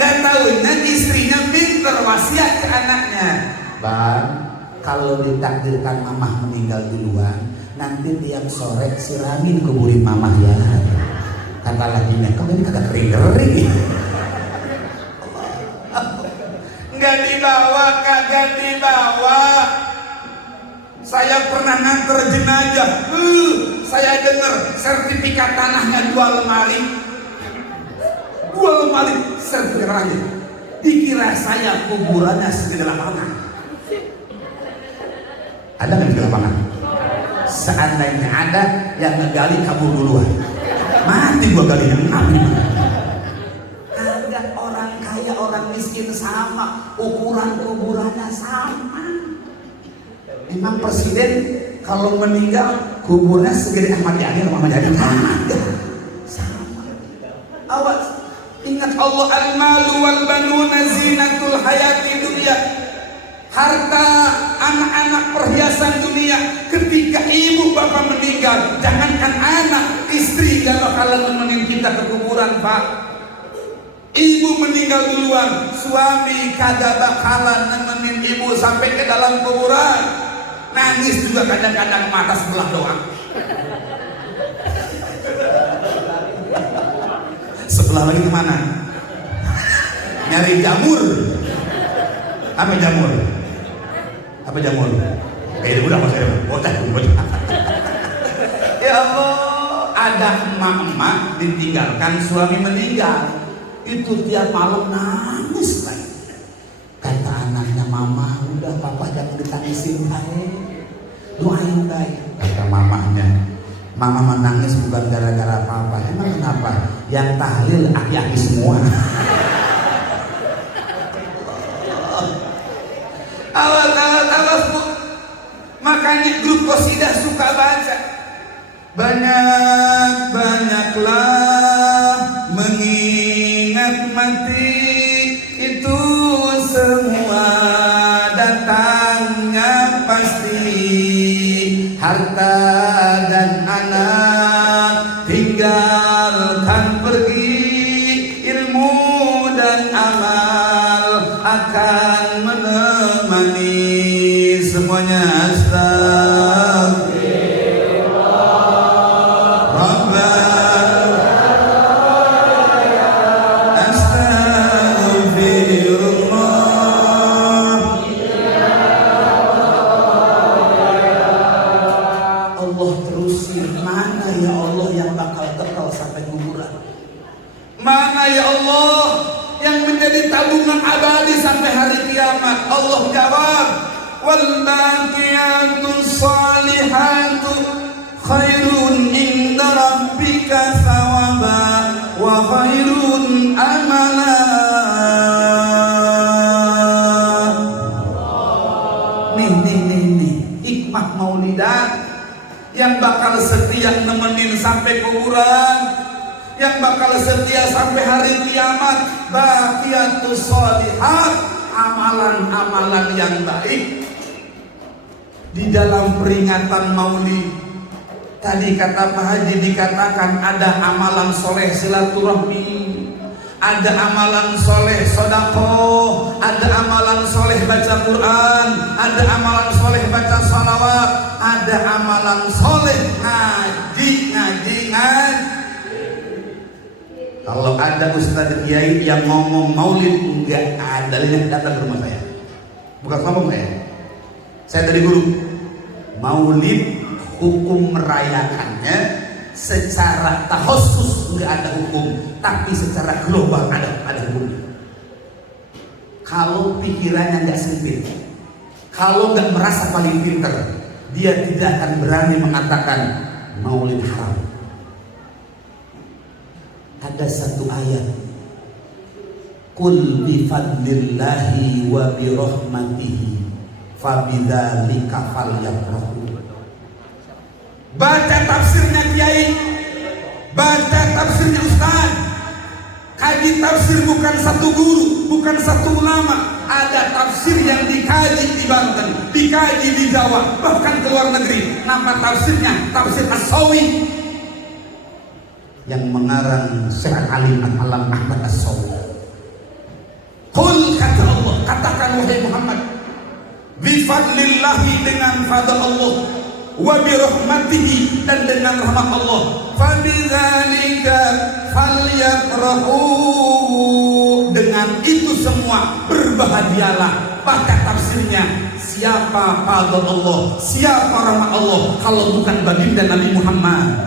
Nggak tahunya istrinya pinter wasiat ke anaknya. Bang, kalau ditakdirkan mama meninggal duluan, nanti tiap sore siramin kuburin mama ya. Kata lakinya, kok ini kagak kering-kering. Nggak dibawa, kagak dibawa. Saya pernah nganter jenazah. Saya dengar sertifikat tanahnya 2 lemari. 2 lemari sertifikatnya. Dikira saya kuburannya segede lapangan. Ada nggak di lapangan? Seandainya ada, yang ngegali kabur duluan. Mati gua galinya. Ada orang kaya, orang miskin sama, ukuran kuburannya sama. Emang presiden kalau meninggal kuburnya segede Ahmad Yani atau Ahmad Yani? Sama. Awas, ingat Allah, al-malu wal banuna zinatul hayati dunya. Harta, anak-anak, perhiasan dunia. Ketika ibu bapak meninggal, jangankan anak, istri gak bakalan nemenin kita ke kuburan, Pak. Ibu meninggal duluan, suami kagak bakalan nemenin ibu sampai ke dalam kuburan. Nangis juga kadang-kadang mata sebelah doang. Sebelah lagi kemana? Nyari jamur. Apa jamur? Apa jamur? Kayak udah mas saya bocah. Ya Allah, ada emak-emak ditinggalkan suami meninggal, itu tiap malam nangis lagi. Kata anaknya, mama udah papa jangan ditangisin baik, doain baik. Kata mamanya, mama menangis bukan gara-gara papa. Emang kenapa? Yang tahlil aki-aki semua. Awas Bu. Makanya grup qasidah suka baca. Banyak-banyaklah mengingat mati, itu semua datangnya pasti. Harta dan anak tinggalkan pergi, ilmu dan amal akan menemani semuanya. Allah terusin, mana ya Allah yang bakal kekal sampai kuburan? Mana ya Allah yang menjadi tabungan abadi sampai hari kiamat? Allah jawab, wal baqiyatus salihatu khairun inda rabbika thawaba wa khairun amala. Nih hikmah maulidah yang bakal setia nemenin sampai kuburan, yang bakal setia sampai hari kiamat. Baqiyatus sholihat, amalan-amalan yang baik. Di dalam peringatan maulid tadi kata Pak Haji dikatakan ada amalan soleh silaturahmi, ada amalan soleh sedekah, ada amalan soleh baca Quran, ada amalan soleh baca salawat, ada amalan soleh ngaji. Kalau ada ustadz kiai yang ngomong maulid, enggak ada yang datang ke rumah saya. Bukan ngomong saya dari guru. Maulid hukum merayakannya secara takhusus enggak ada hukum, tapi secara global ada hukum. Kalau pikirannya enggak sempit, kalau enggak merasa paling pintar, dia tidak akan berani mengatakan maulid haram. Ada satu ayat, qul bi fadlillahi wa bi rahmatihi fabidzalika falyafrahu. Baca tafsirnya kiai, baca tafsirnya ustaz. Kaji tafsir bukan satu guru, bukan satu ulama. Ada tafsir yang dikaji di Banten, dikaji di Jawa, bahkan ke luar negeri. Nama tafsirnya tafsir As-Sawi, yang mengarang Syekh Alim Al-Alam Ahmad As-Sawi. Qul, kata Allah, katakan wahai Muhammad, bi fadlillahi, dengan fadl Allah, wa bi rahmatihi, dan dengan rahmat Allah, fa bidzalika falyafrahu, dengan itu semua berbahagialah. Baca tafsirnya, siapa fadl Allah, siapa rahmat Allah kalau bukan baginda Nabi Muhammad.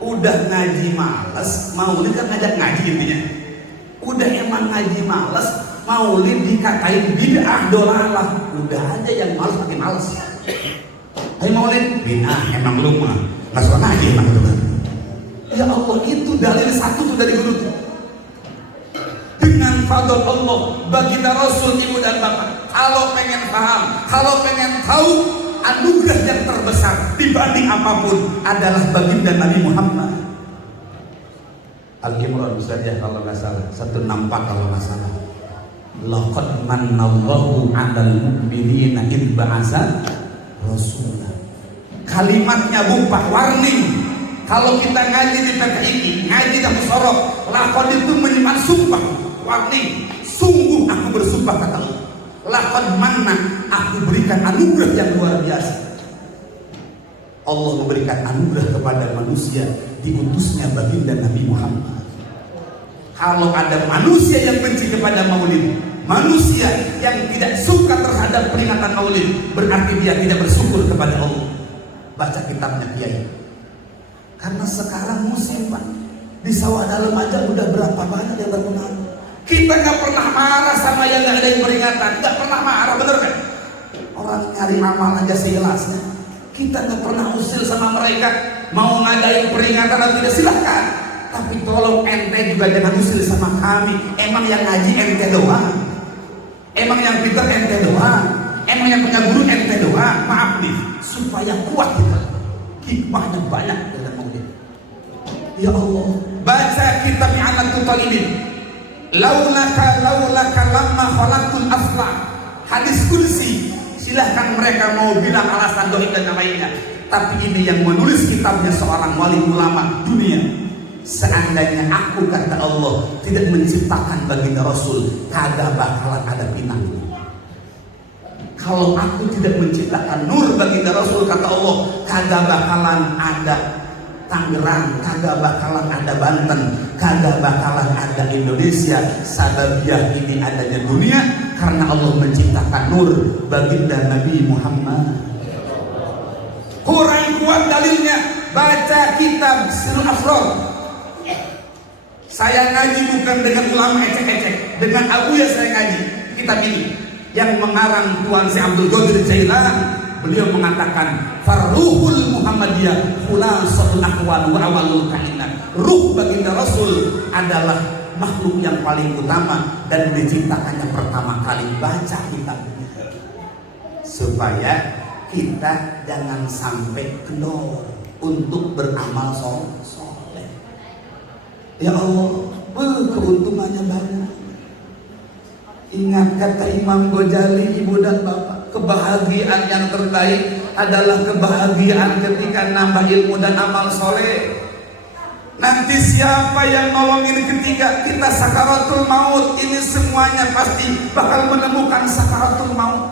Udah ngaji malas, maulid kan ngajak ngaji intinya. Udah emang ngaji malas, maulid dikatain bid'ah dolalah. Udah aja yang malas makin malas. Hai maulid bid'ah, emang lu mah nggak suka ngaji emang itu kan. Ya Allah, itu dalil satu tuh dari guru tuh. Dengan fadl Allah, baginda Rasul, ibu dan bapak, kalau pengen paham, kalau pengen tahu, anugerah yang terbesar dibanding apapun adalah baginda Nabi Muhammad. Al-Imran saja kalau nggak salah, 164 kalau nggak salah. Laqad mannallahu 'alal mu'minina id ba'atsa rasulah. Kalimatnya bumpah, warning. Kalau kita ngaji di PKI, ngaji di Musorok, laqad itu menyimpan sumpah, warning. Sungguh aku bersumpah, kata Allah, laqad manna, aku berikan anugerah yang luar biasa. Allah memberikan anugerah kepada manusia, diutusnya baginda Nabi Muhammad. Kalau ada manusia yang benci kepada maulid, manusia yang tidak suka terhadap peringatan maulid, berarti dia tidak bersyukur kepada Allah. Baca kitabnya kiai. Karena sekarang musim Pak, di sawah dalam aja udah berapa banyak yang berpengaruh. Kita nggak pernah marah sama yang nggak ada yang peringatan, nggak pernah marah, bener kan? Orang nyari amal aja seikhlasnya. Kita nggak pernah usil sama mereka, mau ngadain peringatan atau tidak silahkan. Tapi tolong ente juga jangan usil sama kami. Emang yang ngaji ente doang, emang yang pintar ente doang, emang yang punya guru ente doang. Maaf nih, supaya kuat kita, hikmahnya banyak dalam maulid. Ya Allah, baca kitabnya Anatul Talibin. Laulaka lamma khalaqtul afla, hadis kursi. Silahkan mereka mau bilang alasan dohid dan lainnya, tapi ini yang menulis kitabnya seorang wali ulama dunia. Seandainya aku, kata Allah, tidak menciptakan baginda Rasul, kagak bakalan ada Pinang. Kalau aku tidak menciptakan nur baginda Rasul, kata Allah, kagak bakalan ada Tangerang, kagak bakalan ada Banten, kagak bakalan ada Indonesia. Sababiah ini adanya dunia karena Allah menciptakan nur baginda Nabi Muhammad. Kurang kuat dalilnya, baca kitab Sirul Asrar. Saya ngaji bukan dengan ulama ecek-ecek, dengan Abu ya saya ngaji kitab ini yang mengarang Tuan Syekh Abdul Qadir Jailan. Beliau mengatakan, Farruhul Muhammadiyah khulasatul aqwal wa awalul kainat. Ruh baginda Rasul adalah makhluk yang paling utama dan diciptakannya pertama kali. Baca kitabnya supaya kita jangan sampai kendor untuk beramal soleh. Ya Allah, keuntungannya banyak. Ingat kata Imam Ghazali, ibu dan bapak, kebahagiaan yang terbaik adalah kebahagiaan ketika nambah ilmu dan amal soleh. Nanti siapa yang nolongin ketika kita sakaratul maut, ini semuanya pasti bakal menemukan sakaratul maut.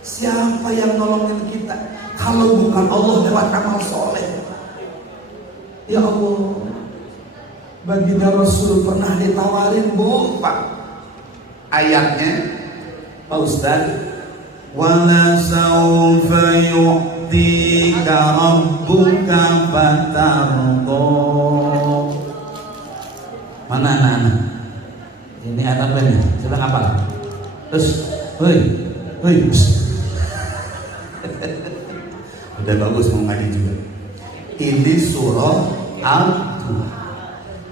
Siapa yang nolongin kita kalau bukan Allah lewat amal soleh? Ya Allah, Baginda Rasul pernah ditawarin, Bu, Pak. Ayatnya, Pak Ustaz, wala sawfa yu'tika rabbuka fatardo. Mana anak-anak? Ini ayat apa nih? Coba ngapal. Terus, hei, udah bagus mau ngaji juga. Ini surah Al-Duha.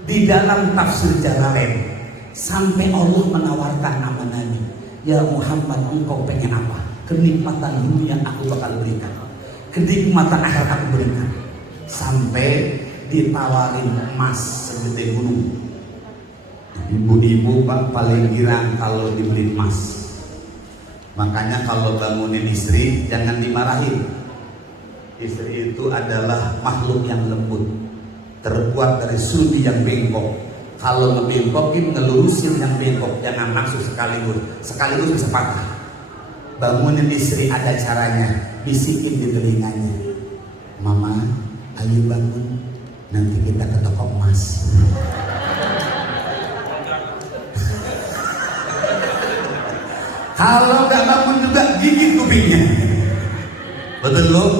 Di dalam tafsir Jalalain sampai Allah menawarkan nama Nabi, ya Muhammad, engkau pengen apa? Kenikmatan dunia aku bakal berikan, kenikmatan akhirat aku berikan. Sampai ditawarin emas segede gunung. Ibu-ibu Pak paling girang kalau dibeli emas. Makanya kalau bangunin istri jangan dimarahin. Istri itu adalah makhluk yang lembut, terbuat dari sudi yang bengkok. Kalau ngebengkokin, ngelurusin yang bengkok, jangan langsung sekaligus bisa patah. Bangunin istri ada caranya, bisikin di telinganya, Mama, ayo bangun, nanti kita ke toko emas. Kalau nggak bangun juga gigit kupingnya. Betul loh.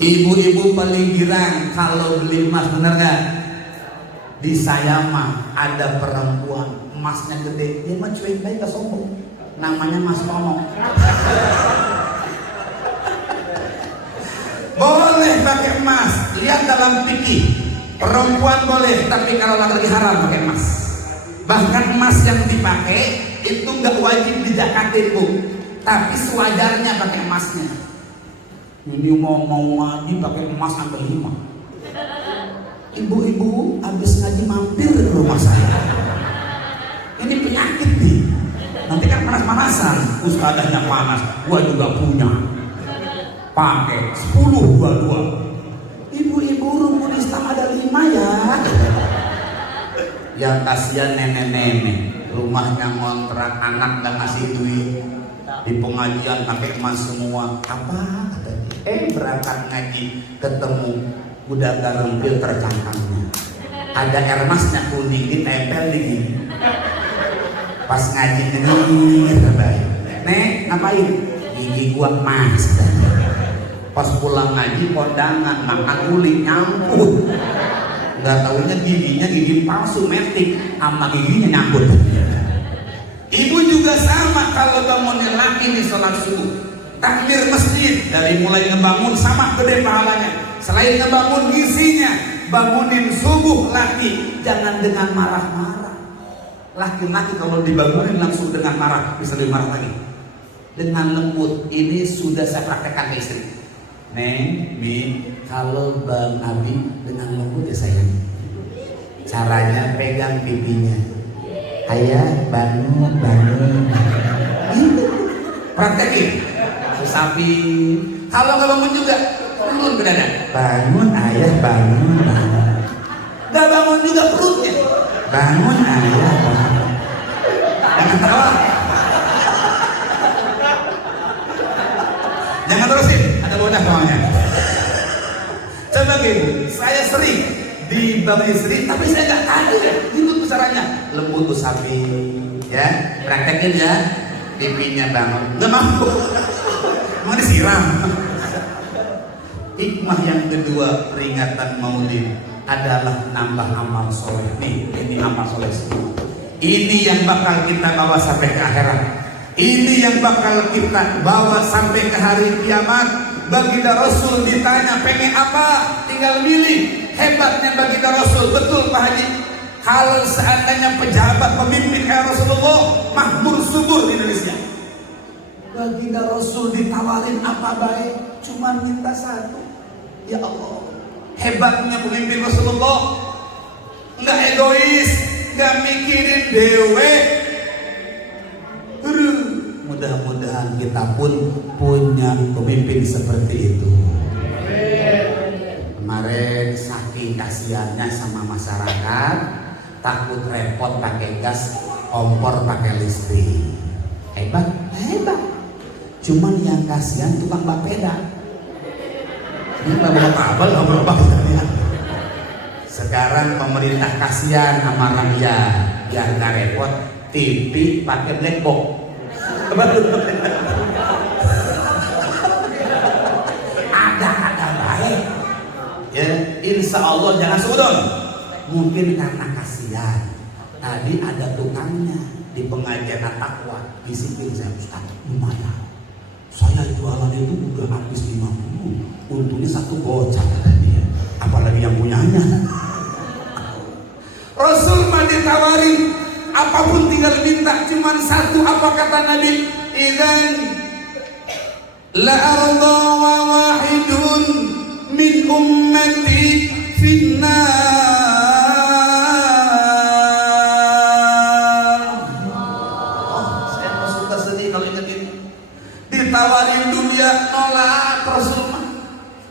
Ibu-ibu paling girang kalau beli emas, bener nggak? Di saya mah ada perempuan emasnya gede, dia mah cuek baik, gak sombong. Namanya Mas Tono. Boleh pakai emas, lihat dalam fikih. Perempuan boleh, tapi kalau lagi haram pakai emas. Bahkan emas yang dipakai itu nggak wajib dijakatin, Bu, tapi sewajarnya pakai emasnya. Ini mau ngaji pakai emas sampai 5. Ibu-ibu habis ngaji mampir ke rumah saya. Ini penyakit nih. Nanti kan panas-panasan, ustadzahnya panas, gua juga punya. Pakai 10 dua. Ibu-ibu rukun Islam ada 5 ya. Yang kasihan nenek-nenek, rumahnya ngontrak, anak gak ngasih duit. Di pengajian pakai emas semua. Apa? Berangkat ngaji ketemu udah garam filter cangkangnya, ada air masnya kuning ditempel di gini. Pas ngaji ini terbaik, Nek ngapain? Gigi gua emas. Pas pulang ngaji kondangan makan uli nyangkut, nggak taunya giginya gigi palsu metik sama giginya nyangkut. Ibu juga sama kalau bangunin laki di sholat subuh. Takbir masjid dari mulai ngebangun sama gede pahalanya. Selain ngebangun gizinya, bangunin subuh laki jangan dengan marah-marah. Laki-laki kalau dibangunin langsung dengan marah bisa lebih marah lagi. Dengan lembut. Ini sudah saya praktekkan ke istri. Neng, Mi, kalau Bang Abi dengan lembut ya sayang. Caranya pegang pipinya. Ayah bangun. Praktekin. Sapi. Kalau nggak bangun juga turun ke dada. Bangun ayah, bangun. Nggak bangun juga perutnya. Bangun ayah, bangun. Jangan tawa. Jangan terusin, ada bodoh soalnya. Coba gini, saya sering dibangun istri, tapi saya nggak tahu ya. Itu caranya. Lembut tuh sapi, ya. Praktekin ya. Pipinya bangun. Nggak mampu. Mau disiram. Hikmah yang kedua peringatan Maulid adalah nambah amal soleh. Nih, ini amal soleh semua. Ini yang bakal kita bawa sampai ke akhirat. Ini yang bakal kita bawa sampai ke hari kiamat. Baginda Rasul ditanya pengen apa, tinggal milih. Hebatnya baginda Rasul, betul Pak Haji. Kalau seandainya pejabat pemimpin kayak Rasulullah, makmur subur di Indonesia. Baginda Rasul ditawarin apa baik, cuma minta satu. Ya Allah, hebatnya pemimpin Rasulullah, nggak egois, nggak mikirin dewe. Mudah-mudahan kita pun punya pemimpin seperti itu. Kemarin saking kasihannya sama masyarakat, takut repot pakai gas, kompor pakai listrik. Hebat. Cuman yang kasihan tukang bapeda. Ini bawa kabel, nggak bawa bapeda. Sekarang pemerintah kasihan sama rakyat, biar nggak repot, TV pakai black box. Ada baik. Ya, insya Allah jangan sudon. Mungkin karena kasihan. Tadi ada tukangnya di pengajian takwa, disiplin saya Ustaz, lumayan. Saya jualan itu udah habis 50, untungnya satu bocah kata dia. Apalagi yang punyanya. Rasul mah ditawarin apapun tinggal minta, cuman satu. Apa kata Nabi? Idzan la arda wa wahidun min ummati finnar. Oh, saya mau suka sedih kalau ingat ini. Ditawarin dunia nolak. Rasul mah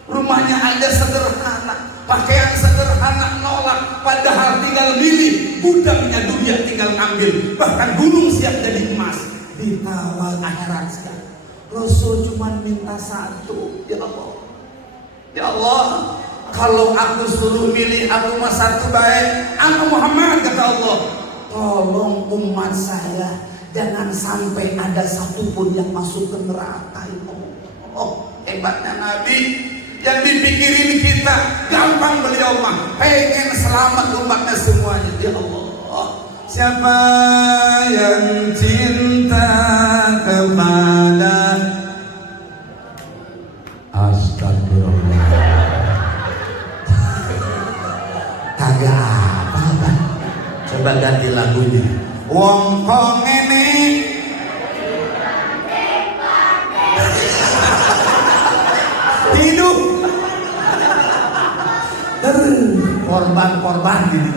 rumahnya aja sederhana, pakaian sederhana nolak, padahal tinggal milih, budaknya dunia tinggal ambil, bahkan gunung siap jadi emas. Ditawar akhirat sekali. Rasul cuma minta satu, ya Allah, ya Allah, kalau aku suruh milih, aku mah satu baik, aku Muhammad, kata Allah, tolong umat saya jangan sampai ada satupun yang masuk ke neraka. Oh, hebatnya Nabi. Yang dipikirin kita gampang, beliau mah pengen selamat umatnya semuanya. Ya Allah, siapa yang cinta kepada astagfirullah, kagak apa-apa, coba ganti lagunya. Wong kong ini hidup korban gitu.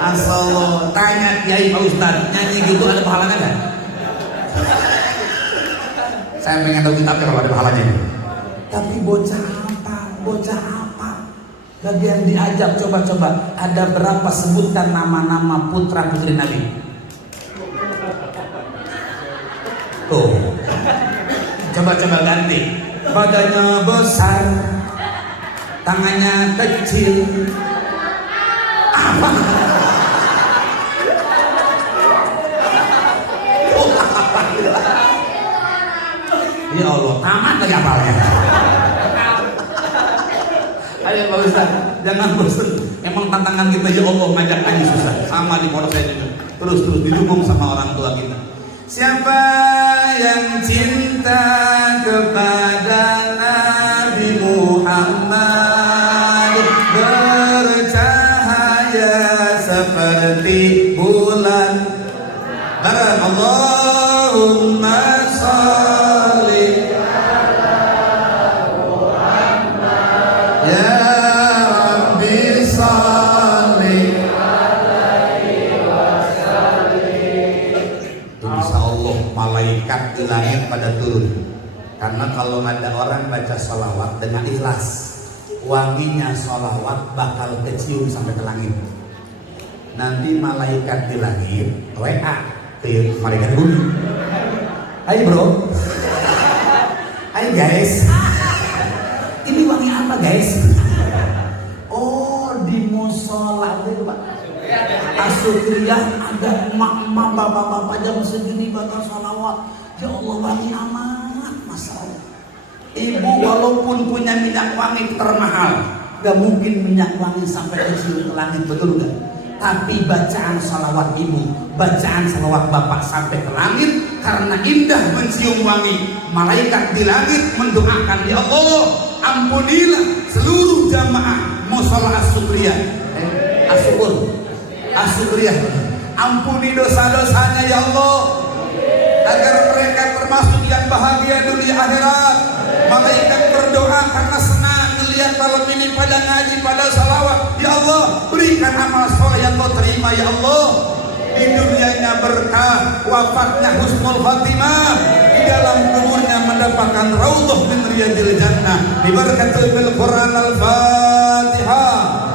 Asal tanya Kiai Pak Ustadz, nyanyi gitu ada pahalanya nggak? Saya pengen tahu kitabnya kalau ada pahalanya. Tapi bocah apa? Bagian diajak coba ada berapa, sebutkan nama-nama putra putri Nabi. Tuh, coba ganti. Badannya besar, tangannya kecil. Apa? Ya Allah, tamat lagi apalnya. Ayo Pak Ustaz, jangan bosan. Emang tantangan kita ya Allah ngajak ngaji susah. Sama di pondok saya juga. Terus didukung sama orang tua kita. Siapa yang cinta kepada Nabi Muhammad, bercahaya seperti bulan. Allahumma sholli ala Muhammad, ya Rabbi sholli alaihi wasallim. Insya Allah malaikat di langit pada turun. Karena kalau ada orang baca sholawat dengan ikhlas, wanginya sholawat bakal kecium sampai ke langit. Nanti malaikat di langit WA ke malaikat bumi. Hai bro, hai guys, ini wangi apa guys? Oh, di musola itu Pak, Asukriyah ada emak-emak, bapak-bapak jam segini baca sholawat. Ya Allah, wangi amat, Masya Allah. Ibu walaupun punya minyak wangi termahal, gak mungkin minyak wangi sampai kecium ke langit, betul gak? Tapi bacaan salawat ibu, bacaan salawat bapak sampai ke langit, karena indah mencium wangi. Malaikat di langit mendoakan, ya Allah, ampunilah seluruh jamaah musola As-Sukriyah, As-Sukriyah, ampuni dosa-dosanya ya Allah, agar mereka termasuk yang bahagia dunia akhirat. Malaikat berdoa karena senang melihat malam ini pada ngaji, pada salawat. Ya Allah, berikan amal soleh yang kau terima ya Allah. Di dunianya berkah, wafatnya husnul khatimah, di dalam kuburnya mendapatkan raudhah min riyadil jannah. Diberkati bil Quran al-Fatihah.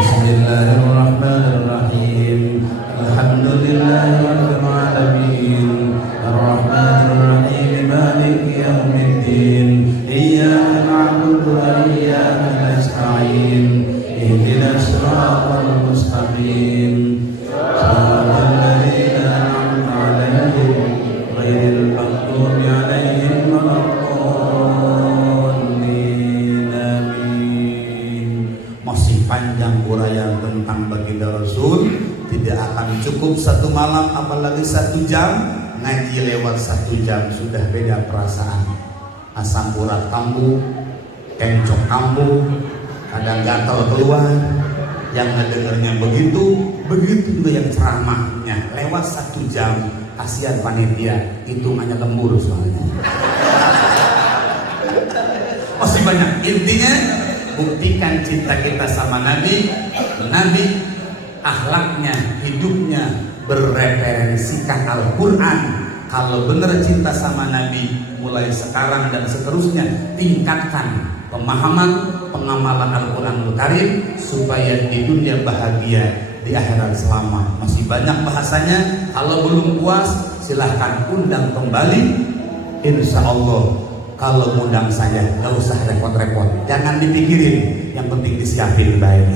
Bismillahirrahmanirrahim. Alhamdulillahirabbil alamin. Ar-Rahmanir Rahim. Maliki yaumiddin. Iyyaka na'budu wa iyyaka Amin. Shiratal ladzina an'amta 'alaihim ghairil maghdubi 'alaihim waladdallin. Amin. Masih panjang uraian tentang baginda Rasul, tidak akan cukup satu malam apalagi 1 jam. Ngaji lewat 1 jam sudah beda perasaan. Asam urat kambuh, kencok kambuh, kadang gatal keluar. Yang ngedengarnya begitu juga yang ceramahnya lewat 1 jam. Kasihan panitia, hitungannya lembur soalnya. Masih banyak. Intinya buktikan cinta kita sama Nabi. Nabi akhlaknya, hidupnya berreferensikan Al-Quran. Kalau benar cinta sama Nabi, mulai sekarang dan seterusnya tingkatkan pemahaman, pengamalan Al-Quranul Karim supaya di dunia bahagia, di akhirat selamat. Masih banyak bahasanya. Kalau belum puas silahkan undang kembali. Insya Allah kalau undang saya nggak usah repot-repot, jangan dipikirin, yang penting disiapin baik.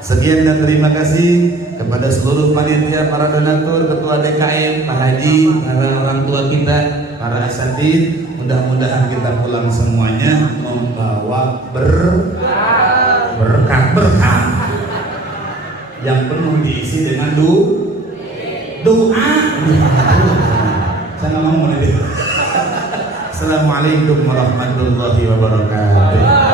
Sekian dan terima kasih kepada seluruh panitia, para donatur, ketua DKM, Pak Haji, para orang tua kita, para asatid. Mudah-mudahan kita pulang semuanya membawa berkah yang penuh diisi dengan doa. Saya nggak mau. Assalamualaikum warahmatullahi wabarakatuh.